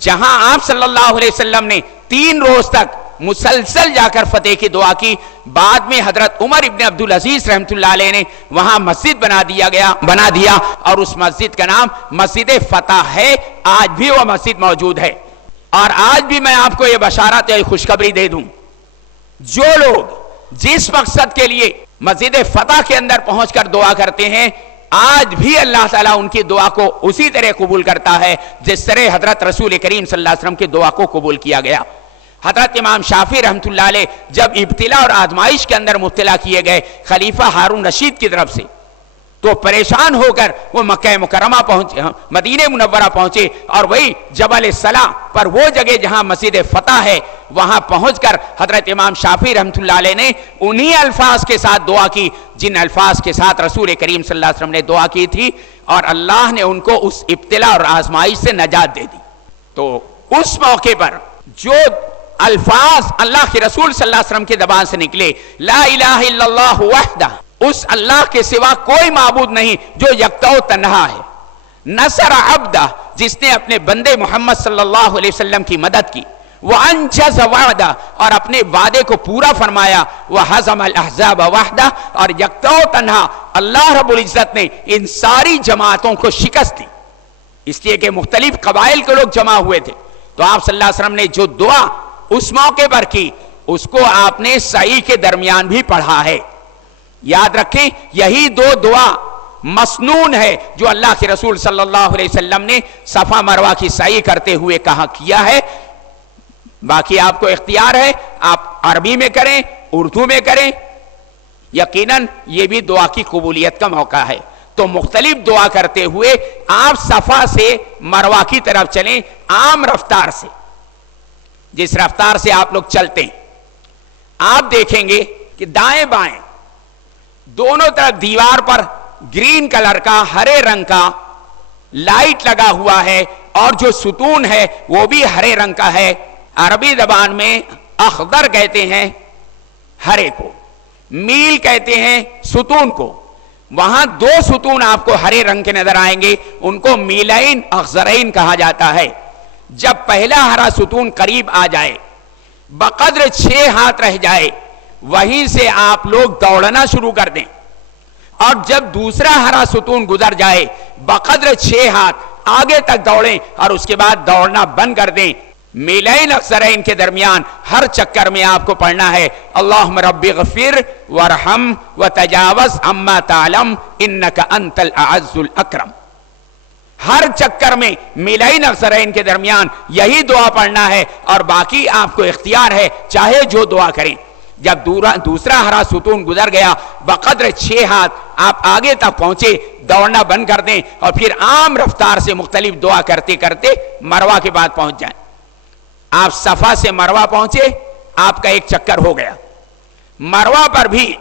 جہاں آپ صلی اللہ علیہ وسلم نے 3 روز تک مسلسل جا کر فتح کی دعا کی، بعد میں حضرت عمر ابن عبدالعزیز رحمۃ اللہ علیہ نے وہاں مسجد بنا دیا اور اس مسجد کا نام مسجد فتح ہے. آج بھی وہ مسجد موجود ہے. اور آج بھی میں آپ کو یہ بشارت یا خوشخبری دے دوں، جو لوگ جس مقصد کے لیے مسجد فتح کے اندر پہنچ کر دعا کرتے ہیں، آج بھی اللہ تعالیٰ ان کی دعا کو اسی طرح قبول کرتا ہے جس طرح حضرت رسول کریم صلی اللہ علیہ وسلم کی دعا کو قبول کیا گیا. حضرت امام شافعی رحمۃ اللہ علیہ جب ابتلا اور آزمائش کے اندر مبتلا کیے گئے خلیفہ ہارون رشید کی طرف سے، تو پریشان ہو کر وہ مکہ مکرمہ پہنچے، مدینہ منورہ پہنچے، اور وہی جبل الصلا پر وہ جگہ جہاں مسجد فتح ہے وہاں پہنچ کر حضرت امام شافعی رحمۃ اللہ علیہ نے انہی الفاظ کے ساتھ دعا کی جن الفاظ کے ساتھ رسول کریم صلی اللہ علیہ وسلم نے دعا کی تھی، اور اللہ نے ان کو اس ابتلا اور آزمائش سے نجات دے دی. تو اس موقع پر جو الفاظ اللہ کے رسول صلی اللہ علیہ وسلم کی زبان سے نکلے، لا الہ الا اللہ وحدہ، اس اللہ کے سوا کوئی معبود نہیں جو یکتا و تنہا ہے، نصر عبدہ، جس نے اپنے بندے محمد صلی اللہ علیہ وسلم کی مدد کی، وانجز وعدہ، اور اپنے وعدے کو پورا فرمایا، وہزم الاحزاب وحدہ، اور یکتا و تنہا اللہ رب العزت نے ان ساری جماعتوں کو شکست دی، اس لیے کہ مختلف قبائل کے لوگ جمع ہوئے تھے. تو آپ صلی اللہ علیہ وسلم نے جو دعا اس موقع پر کی اس کو آپ نے سعی کے درمیان بھی پڑھا ہے. یاد رکھیں یہی 2 دعا مسنون ہے جو اللہ کے رسول صلی اللہ علیہ وسلم نے صفا مروہ کی سعی کرتے ہوئے کہا کیا ہے. باقی آپ کو اختیار ہے، آپ عربی میں کریں، اردو میں کریں، یقیناً یہ بھی دعا کی قبولیت کا موقع ہے. تو مختلف دعا کرتے ہوئے آپ صفا سے مروہ کی طرف چلیں عام رفتار سے، جس رفتار سے آپ لوگ چلتے ہیں. آپ دیکھیں گے کہ دائیں بائیں دونوں طرف دیوار پر گرین کلر کا، ہرے رنگ کا لائٹ لگا ہوا ہے، اور جو ستون ہے وہ بھی ہرے رنگ کا ہے. عربی زبان میں اخضر کہتے ہیں ہرے کو، میل کہتے ہیں ستون کو. وہاں 2 ستون آپ کو ہرے رنگ کے نظر آئیں گے، ان کو میلین اخضرین کہا جاتا ہے. جب پہلا ہرا ستون قریب آ جائے، بقدر 6 ہاتھ رہ جائے، وہیں سے آپ لوگ دوڑنا شروع کر دیں، اور جب دوسرا ہرا ستون گزر جائے بقدر 6 ہاتھ آگے تک دوڑیں، اور اس کے بعد دوڑنا بند کر دیں. میلین اخضرین کے درمیان ہر چکر میں آپ کو پڑھنا ہے اللہم رب اغفر ورحم وتجاوز عما تعلم انک انت الاعز الاکرم. ہر چکر میں میلین اخضرین کے درمیان یہی دعا پڑھنا ہے، اور باقی آپ کو اختیار ہے چاہے جو دعا کریں. جب دوسرا ہرا ستون گزر گیا بقدر 6 ہاتھ آپ آگے تک پہنچے، دوڑنا بند کر دیں، اور پھر عام رفتار سے مختلف دعا کرتے کرتے مروہ کے بعد پہنچ جائیں. آپ صفا سے مروہ پہنچے، آپ کا ایک چکر ہو گیا. مروہ پر بھی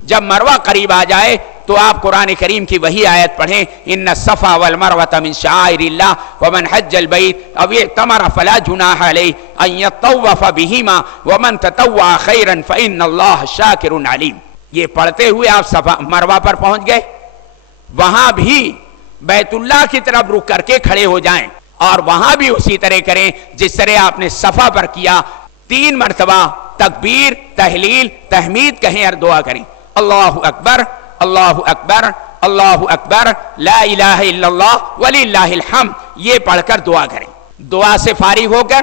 جب مروہ قریب آ جائے تو آپ قرآن کریم کی وہی آیت پڑھیں ان الصفا والمروۃ من شعائر اللہ ومن حج البیت او اعتمر فلا جناح علیہ ان یطوف بہما ومن تطوع خیرا فان اللہ شاکر علیم. یہ پڑھتے ہوئے آپ صفا مروہ پر پہنچ گئے. وہاں بھی بیت اللہ کی طرف رک کر کے کھڑے ہو جائیں، اور وہاں بھی اسی طرح کریں جس طرح آپ نے صفا پر کیا. 3 مرتبہ تکبیر، تحلیل، تحمید کہیں اور دعا کریں. اللہ اکبر، اللہ اکبر، اللہ اکبر، لا الہ الا اللہ وللہ الحمد، یہ پڑھ کر دعا کریں. دعا سے فارغ ہو کر